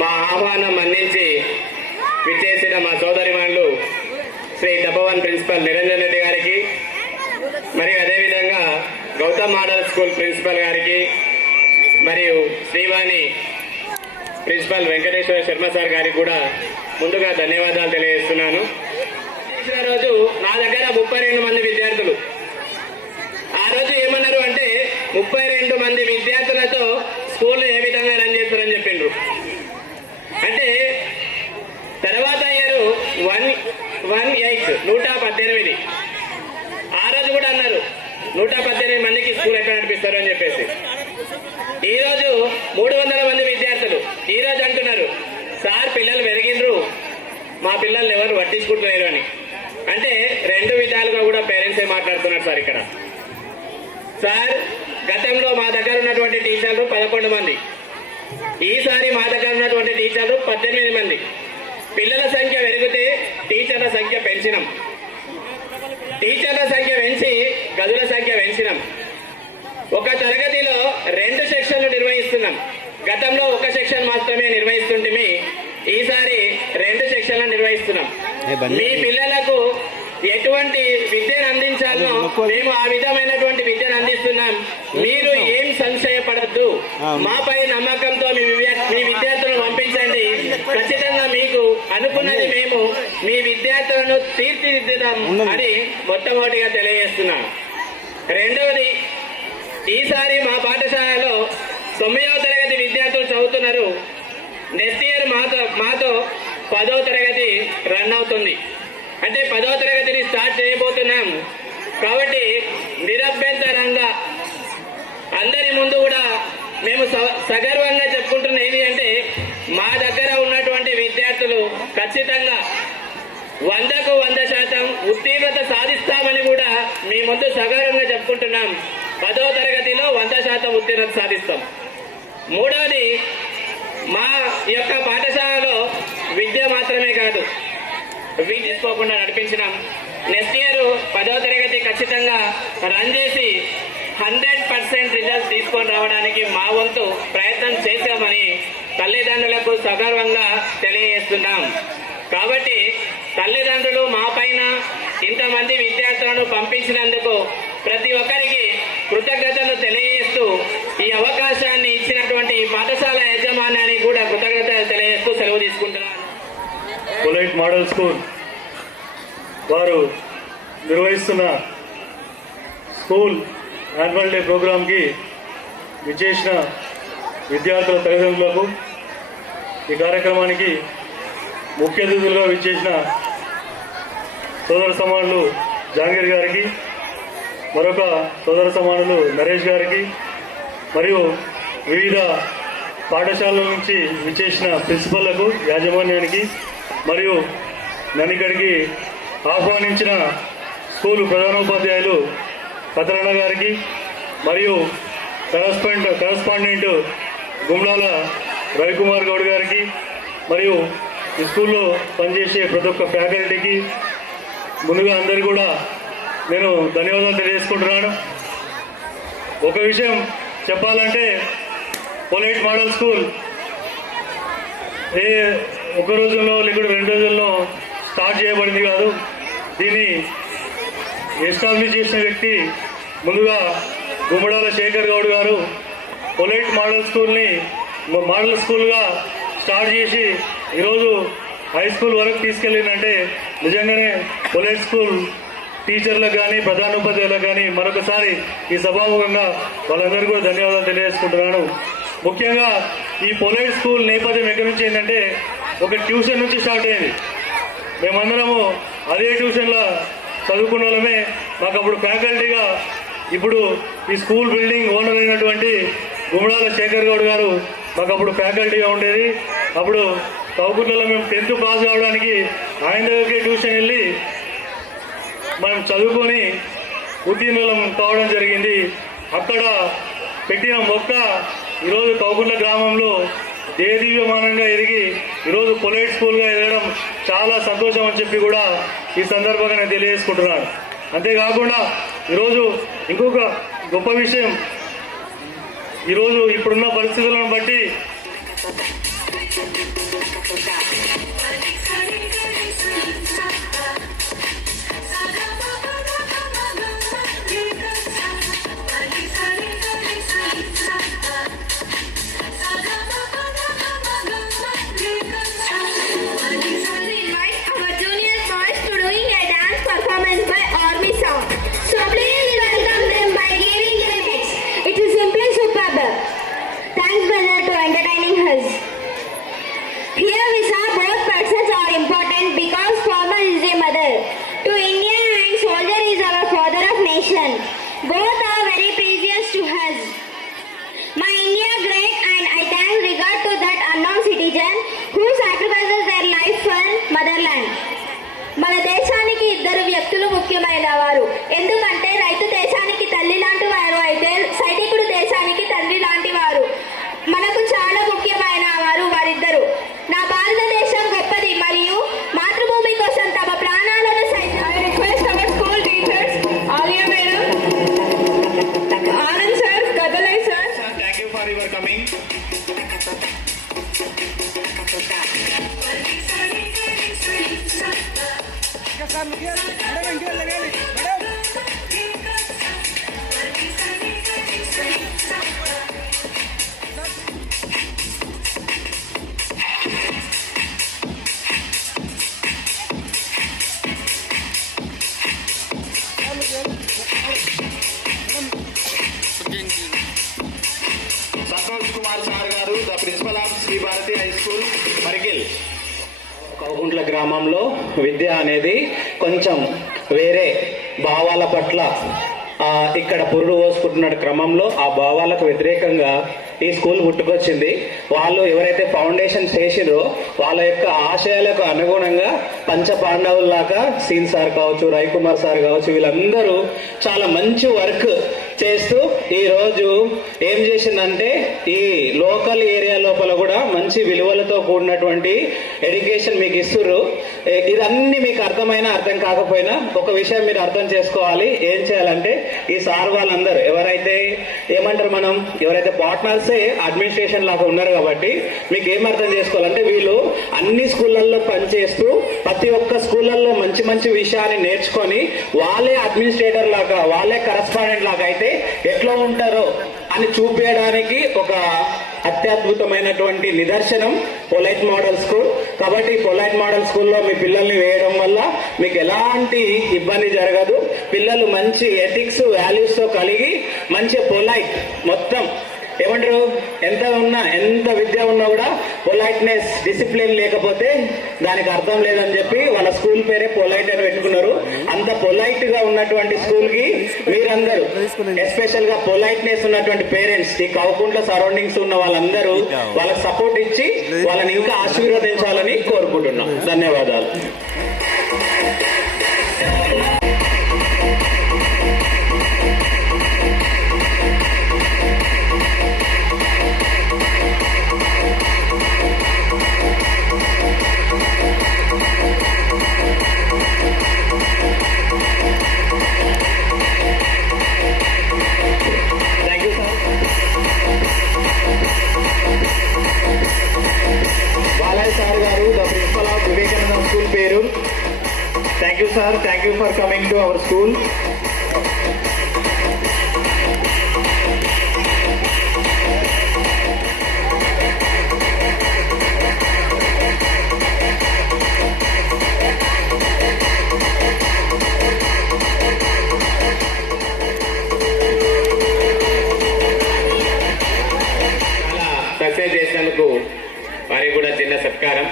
మా ఆహ్వానం అందించి విచ్చేసిన మా సోదరిమణులు శ్రీ తపోవన్ ప్రిన్సిపల్ నిరంజన్ రెడ్డి గారికి, మరియు అదేవిధంగా గౌతమ్ మోడల్ స్కూల్ ప్రిన్సిపల్ గారికి, మరియు శ్రీవాణి ప్రిన్సిపల్ వెంకటేశ్వర శర్మ సార్ గారికి కూడా ముందుగా ధన్యవాదాలు తెలియజేస్తున్నాను. రోజు నా దగ్గర 32 మంది విద్యార్థులు. ఆ రోజు ఏమన్నారు అంటే 32 మంది విద్యార్థులతో స్కూల్ ఏ విధంగా రన్ చేస్తారని చెప్పిండ్రు. అంటే తర్వాత ఇయర్ 118 ఆ రోజు కూడా అన్నారు 118 మందికి స్కూల్ ఎక్కడ నడిపిస్తారు అని చెప్పేసి. ఈ రోజు 300 మంది విద్యార్థులు ఈ రోజు అంటున్నారు సార్ పిల్లలు పెరిగిండ్రు, మా పిల్లల్ని ఎవరు పట్టించుకుంటున్నారు అని. అంటే 2 విధాలుగా కూడా పేరెంట్సే మాట్లాడుతున్నారు సార్ ఇక్కడ. సార్ గతంలో మా దగ్గర ఉన్నటువంటి టీచర్లు 11 మంది, ఈసారి మా దగ్గర ఉన్నటువంటి టీచర్లు 18 మంది. పిల్లల సంఖ్య పెరిగితే టీచర్ల సంఖ్య పెంచినాం, టీచర్ల సంఖ్య పెంచి గదుల సంఖ్య పెంచినాం. ఒక తరగతిలో 2 సెక్షన్లు నిర్వహిస్తున్నాం. గతంలో 1 సెక్షన్ మాత్రమే నిర్వహిస్తుంటే ఈసారి 2 సెక్షన్లు నిర్వహిస్తున్నాం. మీ పిల్లలకు ఎటువంటి విద్యను అందించాలో మేము ఆ విధమైనటువంటి విద్యను అందిస్తున్నాం. మీరు ఏం సంశయపడద్దు, మాపై నమ్మకంతో మీ విద్యార్థులను పంపించండి. ఖచ్చితంగా మీకు అనుకున్నది మేము మీ విద్యార్థులను తీర్చిదిద్దుతాం అని మొట్టమొదటిగా తెలియజేస్తున్నాం. రెండవది, ఈసారి మా పాఠశాలలో 9వ తరగతి విద్యార్థులు చదువుతున్నారు. నెక్స్ట్ ఇయర్ మాతో 10వ తరగతి రన్ అవుతుంది. అంటే 10వ తరగతిని స్టార్ట్ చేయబోతున్నాం. కాబట్టి నిరభ్యంతరంగా అందరి ముందు కూడా మేము సగర్వంగా చెప్పుకుంటున్న ఏది అంటే మా దగ్గర ఉన్నటువంటి విద్యార్థులు ఖచ్చితంగా 100కు 100% ఉత్తీర్ణత సాధిస్తామని కూడా మీ ముందు సగర్వంగా చెప్పుకుంటున్నాం. 10వ తరగతిలో 100% ఉత్తీర్ణత సాధిస్తాం. మూడవది, మా యొక్క పాఠశాలలో విద్య మాత్రమే కాదు, విద్య తీసుకోకుండా నడిపించినాం. నెక్స్ట్ ఇయర్ 10వ తరగతి ఖచ్చితంగా రన్ చేసి 100% రిజల్ట్ తీసుకొని రావడానికి మా వంతు ప్రయత్నం చేశామని తల్లిదండ్రులకు సగర్వంగా తెలియజేస్తున్నాం. కాబట్టి తల్లిదండ్రులు మా పైన ఇంతమంది విద్యార్థులను పంపించినందుకు ప్రతి ఒక్కరికి కృతజ్ఞతలు తెలియజేస్తూ ఈ అవకాశాన్ని ఇచ్చినటువంటి పాఠశాల యాజమాన్యానికి కూడా కృతజ్ఞతలు తెలియజేస్తూ సెలవు తీసుకుంటున్నాను. పొలైట్ మోడల్ స్కూల్ వారు నిర్వహిస్తున్న స్కూల్ యాన్యువల్ డే ప్రోగ్రాంకి విచ్చేసిన విద్యార్థుల తల్లిదండ్రులకు, ఈ కార్యక్రమానికి ముఖ్య అతిథులుగా విచ్చేసిన సోదర సమానులు జహాంగీర్ గారికి, మరొక సోదర సమానులు నరేష్ గారికి, మరియు వివిధ పాఠశాలల నుంచి విచ్చేసిన ప్రిన్సిపల్లకు, యాజమాన్యానికి, మరియు నన్ను ఇక్కడికి ఆహ్వానించిన స్కూలు ప్రధానోపాధ్యాయులు కతరణ గారికి, మరియు కరస్పాండెంట్ గుమ్లాల రవికుమార్ గౌడ్ గారికి, మరియు ఈ స్కూల్లో పనిచేసే ప్రతి ఒక్క ఫ్యాకల్టీకి ముందుగా అందరికీ కూడా నేను ధన్యవాదాలు తెలియజేసుకుంటున్నాను. ఒక విషయం చెప్పాలంటే పొలైట్ మోడల్ స్కూల్ ఒక రోజుల్లో లేకపోతే 2 రోజుల్లో స్టార్ట్ చేయబడింది కాదు. దీన్ని ఎస్టాబ్లిష్ చేసిన వ్యక్తి ముందుగా గుమ్మడాల శేఖర్ గౌడ్ గారు పొలైట్ మోడల్ స్కూల్ని మోడల్ స్కూల్గా స్టార్ట్ చేసి ఈరోజు హై స్కూల్ వరకు తీసుకెళ్ళిందంటే నిజంగానే పొలైట్ స్కూల్ టీచర్లకు కానీ ప్రధానోపాధ్యాయులకు కానీ మరొకసారి ఈ సభాముఖంగా వాళ్ళందరికీ కూడా ధన్యవాదాలు తెలియజేసుకుంటున్నాను. ముఖ్యంగా ఈ పొలైట్ స్కూల్ నేపథ్యం ఎక్కడి నుంచి ఏంటంటే ఒక ట్యూషన్ నుంచి స్టార్ట్ అయింది. మేమందరము అదే ట్యూషన్లో చదువుకున్న వాళ్ళమే. మాకు అప్పుడు ఫ్యాకల్టీగా ఇప్పుడు ఈ స్కూల్ బిల్డింగ్ ఓనర్ అయినటువంటి గుమ్మడాల శేఖర్ గౌడ్ గారు మాకు అప్పుడు ఫ్యాకల్టీగా ఉండేది. అప్పుడు కౌకుర్లలో మేము 10th పాస్ కావడానికి ఆయన దగ్గరికి ట్యూషన్ వెళ్ళి మనం చదువుకొని ఉత్తీర్ణులం కావడం జరిగింది. అక్కడ పెట్టిన మొక్క ఈరోజు కౌకుర్ల గ్రామంలో దేదీవ్యమానంగా ఎదిగి ఈరోజు పొలైట్ స్కూల్గా ఎదగడం చాలా సంతోషం అని చెప్పి కూడా ఈ సందర్భంగా నేను తెలియజేసుకుంటున్నాను. అంతేకాకుండా ఈరోజు ఇంకొక గొప్ప విషయం, ఈరోజు ఇప్పుడున్న పరిస్థితులను బట్టి Here we saw both persons are important because farmer is a mother to India and soldier is our father of nation. Both are very precious to us. My India great and I thank regard to that unknown citizen who sacrifices their life for motherland. మన దేశానికి ఇద్దరు వ్యక్తులు ముఖ్యమైన వారు. ఎందుకంటే రైతు దేశానికి తల్లి లాంటి వారు అయితే సైనికుడు దేశానికి తండ్రి లాంటి వారు. మనకు చాలా ముఖ్యమైన వారు వారిద్దరు. నా భారతదేశం గొప్పది మరియు మాతృభూమి కోసం తమ ప్రాణాలను సైతం. I request our school teachers, Alia madam, Anand sir, Kadalai sir. Thank you for your coming. Santosh Kumar sir garu, the principal of Shri Bharati high school Marigil. Kowguntla గ్రామంలో విద్య అనేది కొంచెం వేరే భావాల పట్ల ఇక్కడ పురుడు పోసుకుంటున్న క్రమంలో ఆ భావాలకు వ్యతిరేకంగా ఈ స్కూల్ పుట్టుకొచ్చింది. వాళ్ళు ఎవరైతే ఫౌండేషన్ చేసిరో వాళ్ళ యొక్క ఆశయాలకు అనుగుణంగా పంచ పాండవుల్లాగా సీన్ సార్ కావచ్చు, రవికుమార్ సార్ కావచ్చు, వీళ్ళందరూ చాలా మంచి వర్క్ చేస్తూ ఈరోజు ఏం చేసిందంటే ఈ లోకల్ ఏరియా లోపల కూడా మంచి విలువలతో కూడినటువంటి ఎడ్యుకేషన్ మీకు ఇస్తుర్రు. ఇదన్నీ మీకు అర్థమైనా అర్థం కాకపోయినా ఒక విషయం మీరు అర్థం చేసుకోవాలి. ఏం చేయాలంటే ఈ సార్ వాళ్ళందరూ ఎవరైతే ఏమంటారు మనం ఎవరైతే పార్ట్నర్సే అడ్మినిస్ట్రేషన్ లాగా ఉన్నారు కాబట్టి మీకు ఏం అర్థం చేసుకోవాలంటే వీళ్ళు అన్ని స్కూళ్ళల్లో పనిచేస్తూ ప్రతి ఒక్క స్కూళ్ళల్లో మంచి మంచి విషయాన్ని నేర్చుకొని వాళ్ళే అడ్మినిస్ట్రేటర్ లాగా వాళ్ళే కరస్పాండెంట్ లాగా అయితే ఎట్లా ఉంటారో అని చూపించడానికి ఒక అత్యద్భుతమైనటువంటి నిదర్శనం పొలైట్ మోడల్ స్కూల్. కాబట్టి పొలైట్ మోడల్ స్కూల్లో మీ పిల్లల్ని వేయడం వల్ల మీకు ఎలాంటి ఇబ్బంది జరగదు. పిల్లలు మంచి ఎథిక్స్ వాల్యూస్ తో కలిగి మంచి పొలైట్ మొత్తం ఏమంటారు ఎంత విద్య ఉన్నా కూడా పొలైట్నెస్ డిసిప్లిన్ లేకపోతే దానికి అర్థం లేదని చెప్పి వాళ్ళ స్కూల్ పేరే పొలైట్ అని పెట్టుకున్నారు. అంత పొలైట్ గా ఉన్నటువంటి స్కూల్ కి మీరందరూ ఎస్పెషల్ గా పొలైట్నెస్ ఉన్నటువంటి పేరెంట్స్ ఈ కౌకుంట్ల సరౌండింగ్స్ ఉన్న వాళ్ళందరూ వాళ్ళకి సపోర్ట్ ఇచ్చి వాళ్ళని ఇంకా ఆశీర్వదించాలని కోరుకుంటున్నాం. ధన్యవాదాలు. Sir garu, the principal of Vivekananda school పేరు. Thank you sir, thank you for coming to our school. Success చేసినందుకు వారికి కూడా చిన్న సత్కారం.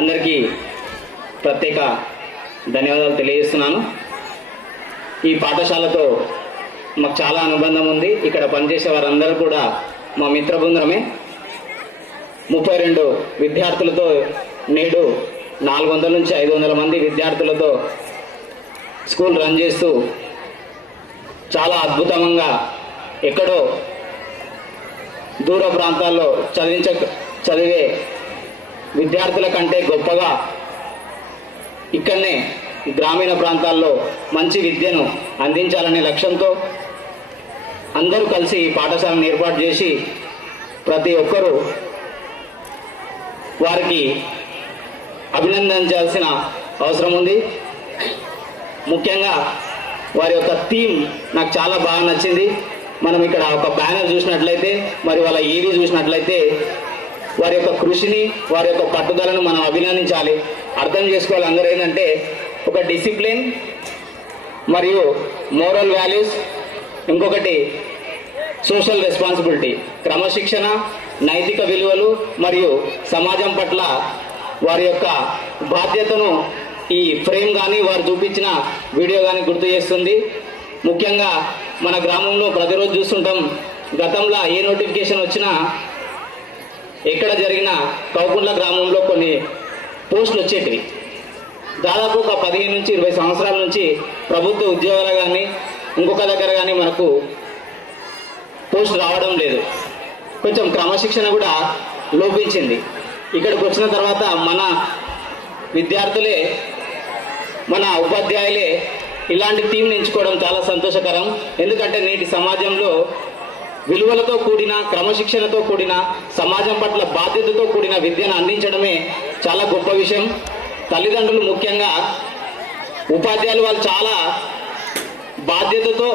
అందరికీ ప్రత్యేక ధన్యవాదాలు తెలియజేస్తున్నాను. ఈ పాఠశాలతో మాకు చాలా అనుబంధం ఉంది. ఇక్కడ పనిచేసే వారందరూ కూడా మా మిత్ర బృందమే. 32 విద్యార్థులతో నేడు 400 నుంచి 500 మంది విద్యార్థులతో స్కూల్ రన్ చేస్తూ చాలా అద్భుతంగా ఎక్కడో దూర ప్రాంతాల్లో చదివే విద్యార్థుల కంటే గొప్పగా ఇక్కడనే గ్రామీణ ప్రాంతాల్లో మంచి విద్యను అందించాలనే లక్ష్యంతో అందరూ కలిసి ఈ పాఠశాలను ఏర్పాటు చేసి ప్రతి ఒక్కరూ వారికి అభినందించాల్సిన అవసరం ఉంది. ముఖ్యంగా వారి యొక్క థీమ్ నాకు చాలా బాగా నచ్చింది. మనం ఇక్కడ ఒక బ్యానర్ చూసినట్లయితే మరి వాళ్ళ ఈవీ చూసినట్లయితే వారి యొక్క కృషిని వారి యొక్క పట్టుదలను మనం అభినందించాలి. అర్థం చేసుకోవాలి అందరూ ఏంటంటే ఒక డిసిప్లిన్ మరియు మోరల్ వాల్యూస్, ఇంకొకటి సోషల్ రెస్పాన్సిబిలిటీ, క్రమశిక్షణ, నైతిక విలువలు మరియు సమాజం పట్ల వారి యొక్క బాధ్యతను ఈ ఫ్రేమ్ కానీ వారు చూపించిన వీడియో కానీ గుర్తు చేస్తుంది. ముఖ్యంగా మన గ్రామంలో ప్రతిరోజు చూస్తుంటాం, గతంలో ఏ నోటిఫికేషన్ వచ్చినా ఎక్కడ జరిగిన కౌకుంట్ల గ్రామంలో కొన్ని పోస్టులు వచ్చేటివి. దాదాపు ఒక 15 నుంచి 20 సంవత్సరాల నుంచి ప్రభుత్వ ఉద్యోగాలు కానీ ఇంకొక దగ్గర కానీ మనకు పోస్ట్ రావడం లేదు. కొంచెం క్రమశిక్షణ కూడా లోపించింది. ఇక్కడికి వచ్చిన తర్వాత మన విద్యార్థులే, మన ఉపాధ్యాయులే ఇలాంటి టీంని ఎంచుకోవడం చాలా సంతోషకరం. ఎందుకంటే నేటి సమాజంలో విలువలతో కూడిన, క్రమశిక్షణతో కూడిన, సమాజం పట్ల బాధ్యతతో కూడిన విద్యను అందించడమే చాలా గొప్ప విషయం. తల్లిదండ్రులు ముఖ్యంగా ఉపాధ్యాయులు వాళ్ళు చాలా బాధ్యతతో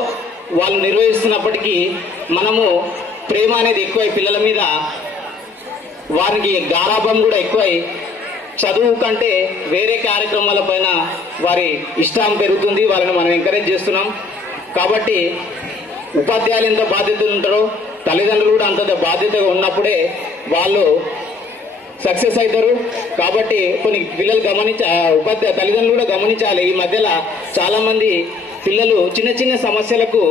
వాళ్ళు నిర్వహిస్తున్నప్పటికీ మనము ప్రేమ అనేది ఎక్కువై పిల్లల మీద వారికి గారాభం కూడా ఎక్కువై చదువు కంటే వేరే కార్యక్రమాల పైన వారి ఇష్టం పెరుగుతుంది. వాళ్ళని మనం ఎంకరేజ్ చేస్తున్నాం. కాబట్టి ఉపాధ్యాయులు ఎంత బాధ్యతలు ఉంటారో తల్లిదండ్రులు కూడా అంత బాధ్యతగా ఉన్నప్పుడే వాళ్ళు సక్సెస్ అవుతారు. కాబట్టి కొన్ని పిల్లలు తల్లిదండ్రులు కూడా గమనించాలి. ఈ మధ్యలో చాలా మంది పిల్లలు చిన్న చిన్న సమస్యలకు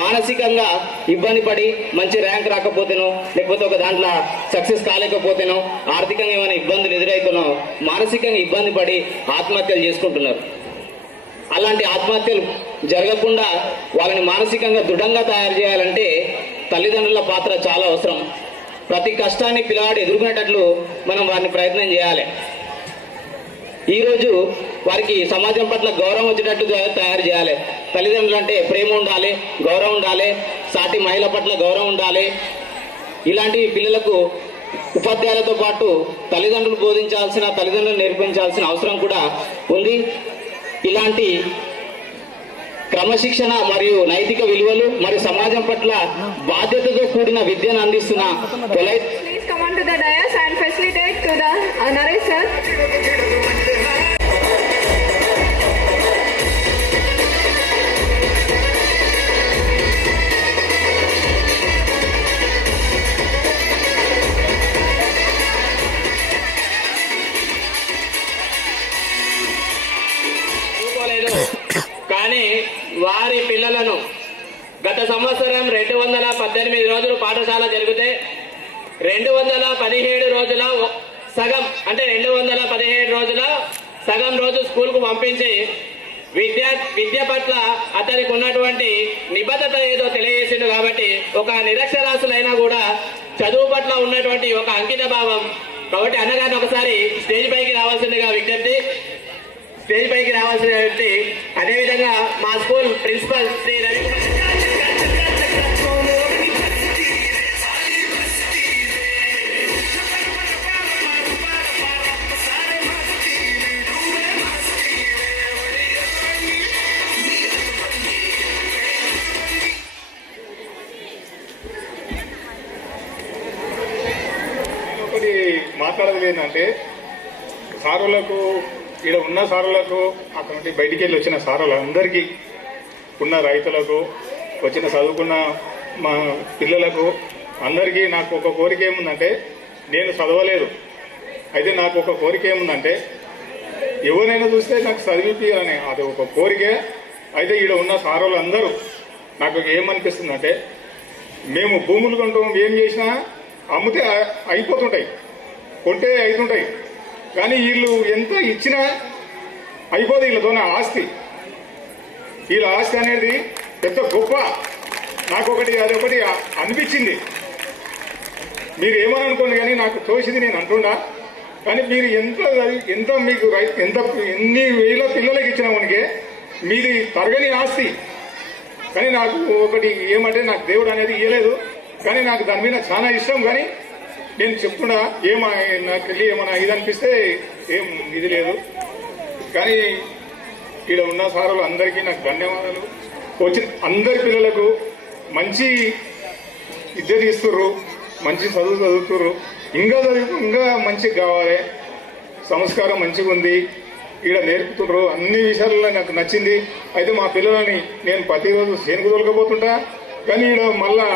మానసికంగా ఇబ్బంది పడి మంచి ర్యాంక్ రాకపోతేనో, లేకపోతే ఒక దాంట్లో సక్సెస్ కాలేకపోతేనో, ఆర్థికంగా ఏమైనా ఇబ్బందులు ఎదురైతేనో మానసికంగా ఇబ్బంది పడి ఆత్మహత్యలు చేసుకుంటున్నారు. అలాంటి ఆత్మహత్యలు జరగకుండా వాళ్ళని మానసికంగా దృఢంగా తయారు చేయాలంటే తల్లిదండ్రుల పాత్ర చాలా అవసరం. ప్రతి కష్టాన్ని పిల్లవాడు ఎదుర్కొనేటట్లు మనం వారిని ప్రయత్నం చేయాలి. ఈరోజు వారికి సమాజం పట్ల గౌరవం వచ్చేటట్టు తయారు చేయాలి. తల్లిదండ్రులు అంటే ప్రేమ ఉండాలి, గౌరవం ఉండాలి, సాటి మహిళ పట్ల గౌరవం ఉండాలి. ఇలాంటి పిల్లలకు ఉపాధ్యాయులతో పాటు తల్లిదండ్రులు బోధించాల్సిన, తల్లిదండ్రులు నేర్పించాల్సిన అవసరం కూడా ఉంది. ఇలాంటి క్రమశిక్షణ మరియు నైతిక విలువలు మరియు సమాజం పట్ల బాధ్యతతో కూడిన విద్యను అందిస్తున్న polite. Please come on to the dais and facilitate to the narrator. కానీ వారి పిల్లలను గత సంవత్సరం 218 రోజులు పాఠశాల జరిగితే 217 రోజుల సగం, అంటే 217 రోజుల సగం రోజు స్కూల్కు పంపించి విద్య పట్ల అతనికి ఉన్నటువంటి నిబద్ధత ఏదో తెలియజేసిండు. కాబట్టి ఒక నిరక్షరాస్యులైనా కూడా చదువు పట్ల ఉన్నటువంటి ఒక అంకిత భావం. కాబట్టి అన్నగారిని ఒకసారి స్టేజ్ పైకి రావాల్సిందిగా విజ్ఞప్తి. స్టేజ్ పైకి రావాల్సిన వ్యక్తి, అదేవిధంగా మా స్కూల్ ప్రిన్సిపల్ శ్రీ రవి. ఒకటి మాట్లాడదు ఏంటంటే సారులకు, ఇక్కడ ఉన్న సారులకు, అక్కడ బయటికి వెళ్ళి వచ్చిన సారులందరికీ, ఉన్న రైతులకు, వచ్చిన చదువుకున్న మా పిల్లలకు అందరికీ నాకు ఒక కోరిక ఏముందంటే, నేను చదవలేదు, అయితే నాకు ఒక కోరిక ఏముందంటే ఎవరైనా చూస్తే నాకు చదివిపియాలని అది ఒక కోరిక. అయితే ఇక్కడ ఉన్న సారులందరూ నాకు ఏమనిపిస్తుందంటే, మేము భూములు కొంటాం, ఏం చేసినా అమ్మితే అయిపోతుంటాయి, కొంటే అవుతుంటాయి, కానీ వీళ్ళు ఎంత ఇచ్చినా అయిపోదు వీళ్ళతోనే ఆస్తి. వీళ్ళ ఆస్తి అనేది పెద్ద గొప్ప. నాకు అదొకటి అనిపించింది. మీరు ఏమని అనుకోండి కానీ నాకు తోసింది నేను అంటుండా. కానీ మీరు ఎంత మీకు ఎన్ని వేల పిల్లలకి ఇచ్చిన మనకి మీది తరగని ఆస్తి. కానీ నాకు ఒకటి ఏమంటే, నాకు దేవుడు అనేది ఇవ్వలేదు, కానీ నాకు దాని మీద చాలా ఇష్టం. కానీ నేను చెప్తున్నా, నాకు వెళ్ళి ఏమన్నా ఇది అనిపిస్తే ఏం ఇది లేదు. కానీ ఇక్కడ ఉన్న సారులు అందరికీ నాకు ధన్యవాదాలు. వచ్చిన అందరి పిల్లలకు మంచి విద్య తీస్తుర్రు, మంచి చదువుతుర్రు, ఇంకా మంచిగా కావాలి, సంస్కారం మంచిగా ఉంది, ఈడ నేర్పుతున్నారు. అన్ని విషయాల్లో నాకు నచ్చింది. అయితే మా పిల్లలని నేను ప్రతిరోజు శేనుకు తోలుకపోతుంటా, కానీ ఈడ మళ్ళా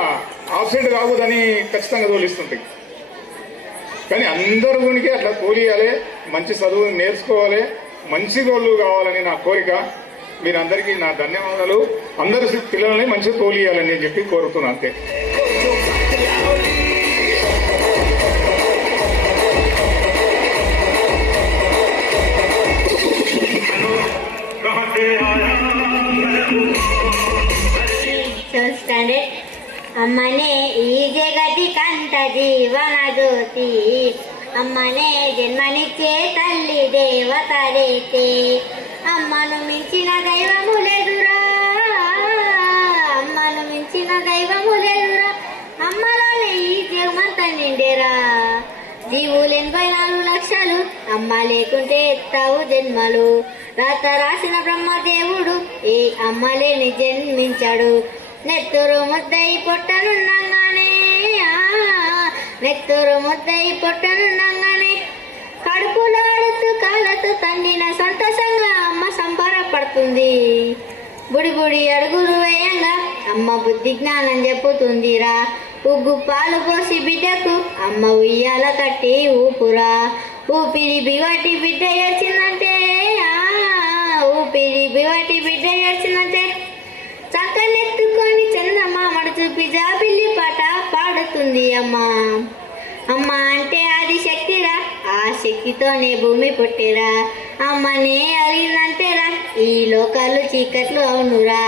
ఆబ్సెంట్ కాకూడదని ఖచ్చితంగా తోలిస్తుంటాయి. కానీ అందరికి అట్లా తోలియాలి, మంచి చదువు నేర్చుకోవాలి, మంచి గోళ్ళు కావాలని నా కోరిక. మీరందరికీ నా ధన్యవాదాలు. అందరి పిల్లల్ని మంచిగా తోలియాలని చెప్పి కోరుతున్నాను అంతే. స్టాండర్డ్ అమ్మనే ఈ జగతి కంట జీవన జ్యోతి, అమ్మనే జన్మనిచ్చే తల్లి దేవత రేతే, అమ్మను మించిన దైవము లేదురా, అమ్మను మించిన దైవము లేదురా, అమ్మలోనే ఈ జగమంత నిండేరా. జీవులు 84 లక్షలు, అమ్మ లేకుంటే ఎత్తావు జన్మలు, రాత రాసిన బ్రహ్మదేవుడు ఏ అమ్మ లేని జన్మించాడు. నెత్తురు ముద్దై పొట్టనుండగానే, నెత్తురు ముద్దై పొట్టనుండగానే, కడుపులాడుతూ కాళ్ళతో తండిన సంతోషంగా అమ్మ సంబరపడుతుంది. బుడి బుడి అడుగులు వేయంగా అమ్మ బుద్ధి జ్ఞానం చెప్పుతుందిరా. ఉగ్గు పాలు పోసి బిడ్డకు అమ్మ ఉయ్యాల కట్టి ఊపురా. ఊపిరి బివటి బిడ్డ ఏడ్చిందంటే, ఊపిరి బివటి బిడ్డ ఏడ్చిందంటే, చక్కనెత్తుకొని చందమామడు చూపి జాబిల్లి పాట పాడుతుంది అమ్మ. అమ్మ అంటే ఆది శక్తిరా, ఆ శక్తితోనే భూమి పుట్టిరా. అమ్మనే అలిందంటేరా ఈ లోకాలు చీకట్లు అవునురా.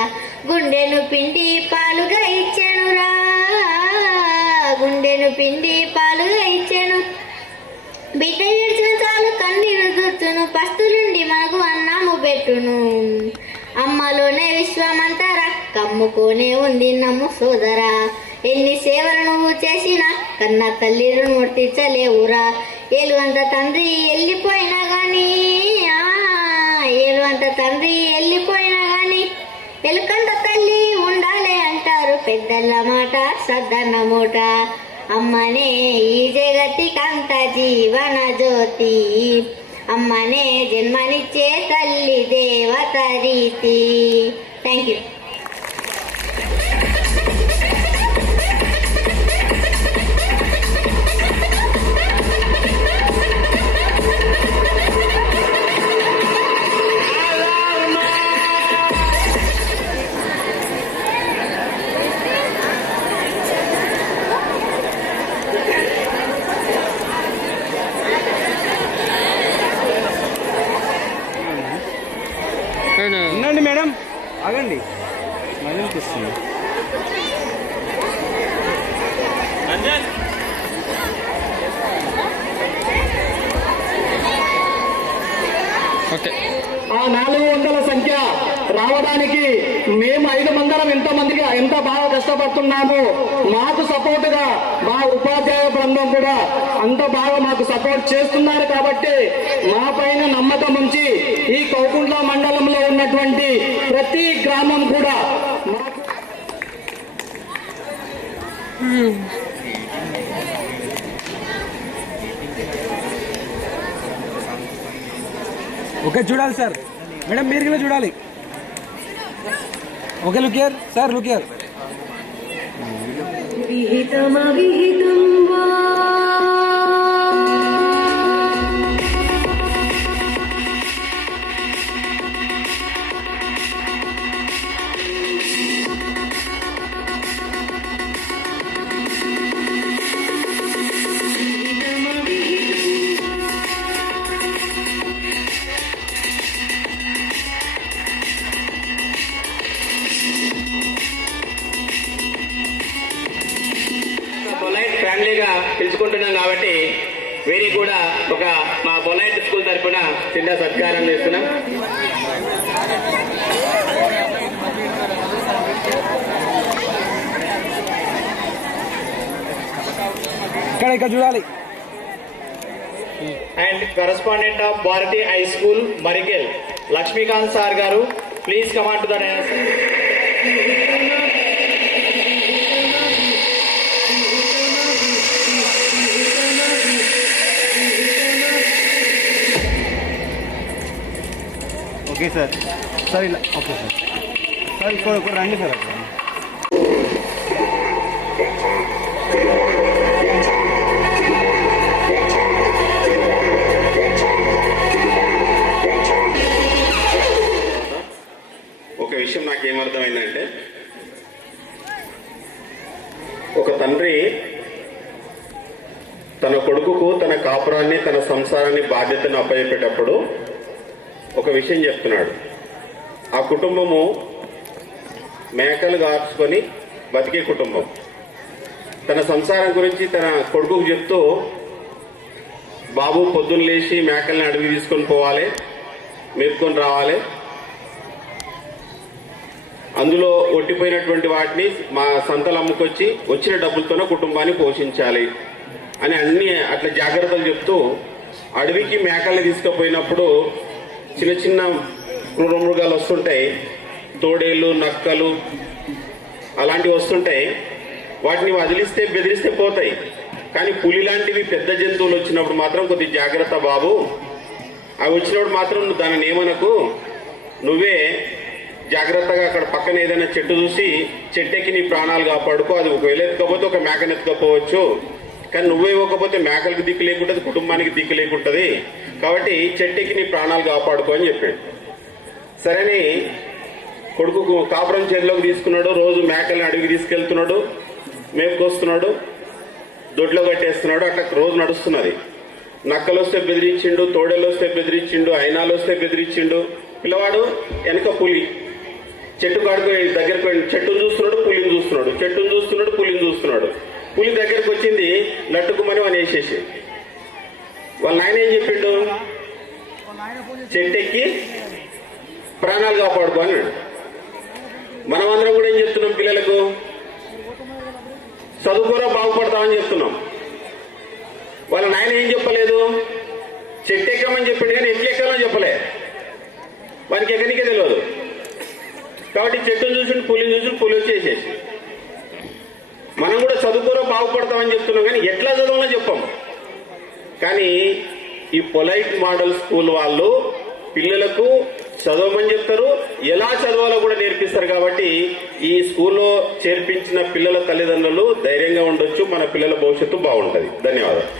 గుండెను పిండి పాలుగా ఇచ్చానురా, గుండెను పిండి పాలుగా ఇచ్చాను. బిడ్డ ఏడ్చిన చాలు కన్నీరు దూర్చును, పస్తులుండి మనకు అన్నము పెట్టును. అమ్మలోనే విశ్వమంతరా, కమ్ముకోనే ఉంది నమ్ము సోదరా. ఎన్ని సేవలు నువ్వు చేసినా కన్న తల్లి రుణము తీర్చలేవురా. ఏలువంత తండ్రి వెళ్ళిపోయినా గాని, ఏలువంత తండ్రి వెళ్ళిపోయినా గాని, ఎలుకంత తల్లి ఉండాలి అంటారు పెద్దల మాట సద్దన్న మూట. అమ్మనే ఈ జగతి కంత జీవన జ్యోతి, అమ్మనే జన్మనిచ్చే తల్లి దేవత రీతి. Thank you. ఉండండి మేడం, ఆగండి. మళ్ళీ తెస్తుంది. ఆ 400 సంఖ్య రావడానికి మేము 5 మందరం ఎంత బాగా కష్టపడుతున్నాము. మాకు సపోర్ట్ గా మా ఉపాధ్యాయ బృందం కూడా అంత బాగా మాకు సపోర్ట్ చేస్తున్నారు. కాబట్టి మా పైన నమ్మకం ఉంచి ఈ కౌకుంట్ల మండలంలో ఉన్నటువంటి ప్రతి గ్రామం కూడా మాకు ఓకే చూడాలి సార్. మేడం మీరు కూడా చూడాలి. Okay look here sir, look here. విహితమ విహితం వా పొలైట్ ఫ్యామిలీగా పిలుచుకుంటున్నాం కాబట్టి వీరికి కూడా ఒక మా పొలైట్ స్కూల్ తరఫున చిన్న సత్కారం చేస్తున్నాం. ఇక్కడ చూడాలి. And correspondent of Bharati high school Marikal Lakshmikant sir garu, please command to the dance. Okay sir. Sir ఇలా ఓకే సార్. సార్ ఇక్కడ రండి సార్ అక్కడ. ఒక విషయం నాకేమర్థమైందంటే, ఒక తండ్రి తన కొడుకుకు తన కాపురాన్ని తన సంసారాన్ని బాధ్యతను అప్పచెప్పేటప్పుడు ఒక విషయం చెప్తున్నాడు. ఆ కుటుంబము మేకలు కాచుకొని బతికే కుటుంబం. తన సంసారం గురించి తన కొడుకుకు చెప్తూ, బాబు పొద్దున్న లేచి మేకల్ని అడవి తీసుకొని పోవాలి, మేపుకొని రావాలి, అందులో ఒట్టిపోయినటువంటి వాటిని మా సంతలు అమ్ముకొచ్చి వచ్చిన డబ్బులతోనే కుటుంబాన్ని పోషించాలి అని అన్ని అట్లా జాగ్రత్తలు చెప్తూ, అడవికి మేకల్ని తీసుకుపోయినప్పుడు చిన్న చిన్న క్రూర మృగాలు వస్తుంటాయి, తోడేళ్ళు, నక్కలు అలాంటివి వస్తుంటాయి. వాటిని వదిలిస్తే బెదిరిస్తే పోతాయి. కానీ పులి లాంటివి పెద్ద జంతువులు వచ్చినప్పుడు మాత్రం కొద్ది జాగ్రత్త బాబు, అవి వచ్చినప్పుడు మాత్రం నువ్వు దానిని ఏమనకు, నువ్వే జాగ్రత్తగా అక్కడ పక్కన ఏదైనా చెట్టు చూసి చెట్టెక్కి నీ ప్రాణాలు కాపాడుకో. అది ఒకవేళ ఎత్తుకపోతే ఒక మేకను ఎత్తుకపోవచ్చు, కానీ నువ్వే ఇవ్వకపోతే మేకలకు దిక్కు లేకుంటుంది, కుటుంబానికి దిక్కు లేకుంటుంది. కాబట్టి చెట్టెక్కి నీ ప్రాణాలు కాపాడుకో అని చెప్పాడు. సరేని కొడుకు కాపురం చేతిలోకి తీసుకున్నాడు. రోజు మేకల్ని అడవికి తీసుకెళ్తున్నాడు, మేపుకొస్తున్నాడు, దొడ్లో కట్టేస్తున్నాడు. అట్లా రోజు నడుస్తున్నది. నక్కలు వస్తే బెదిరించిండు, తోడేళ్ళు వస్తే బెదిరించిండు, అయినాలు వస్తే బెదిరించిండు. పిల్లవాడు వెనక పులి చెట్టు కాడుకొని దగ్గరకు చెట్టును చూస్తున్నాడు, పులిని చూస్తున్నాడు, చెట్టును చూస్తున్నాడు, పులిని చూస్తున్నాడు. పులి దగ్గరకు వచ్చింది, లట్టుకుమని అని వేసేసి వాళ్ళ నాయన ఏం చెప్పిండు, చెట్టెక్కి ప్రాణాలు కాపాడుకో అన్నాడు. మనమందరం కూడా ఏం చెప్తున్నాం పిల్లలకు, చదువుకోరా బాగుపడతామని చెప్తున్నాం. వాళ్ళ నాయన ఏం చెప్పలేదు, చెట్టు ఎక్కమని చెప్పిండు కానీ ఎట్లు ఎక్కాలో చెప్పలే. వానికి ఎక్కడికే తెలియదు. కాబట్టి చెట్టును చూసి పులిని చూసి పులి వచ్చేసేసి మనం కూడా చదువుకోరా బాగుపడతామని చెప్తున్నాం కానీ ఎట్లా చదవాలో చెప్పాం. కానీ ఈ పొలైట్ మోడల్ స్కూల్ వాళ్ళు పిల్లలకు చదవమని చెప్తారు, ఎలా చదవాలో కూడా నేర్పిస్తారు. కాబట్టి ఈ స్కూల్లో చేర్పించిన పిల్లల తల్లిదండ్రులు ధైర్యంగా ఉండొచ్చు, మన పిల్లల భవిష్యత్తు బాగుంటుంది. ధన్యవాదాలు.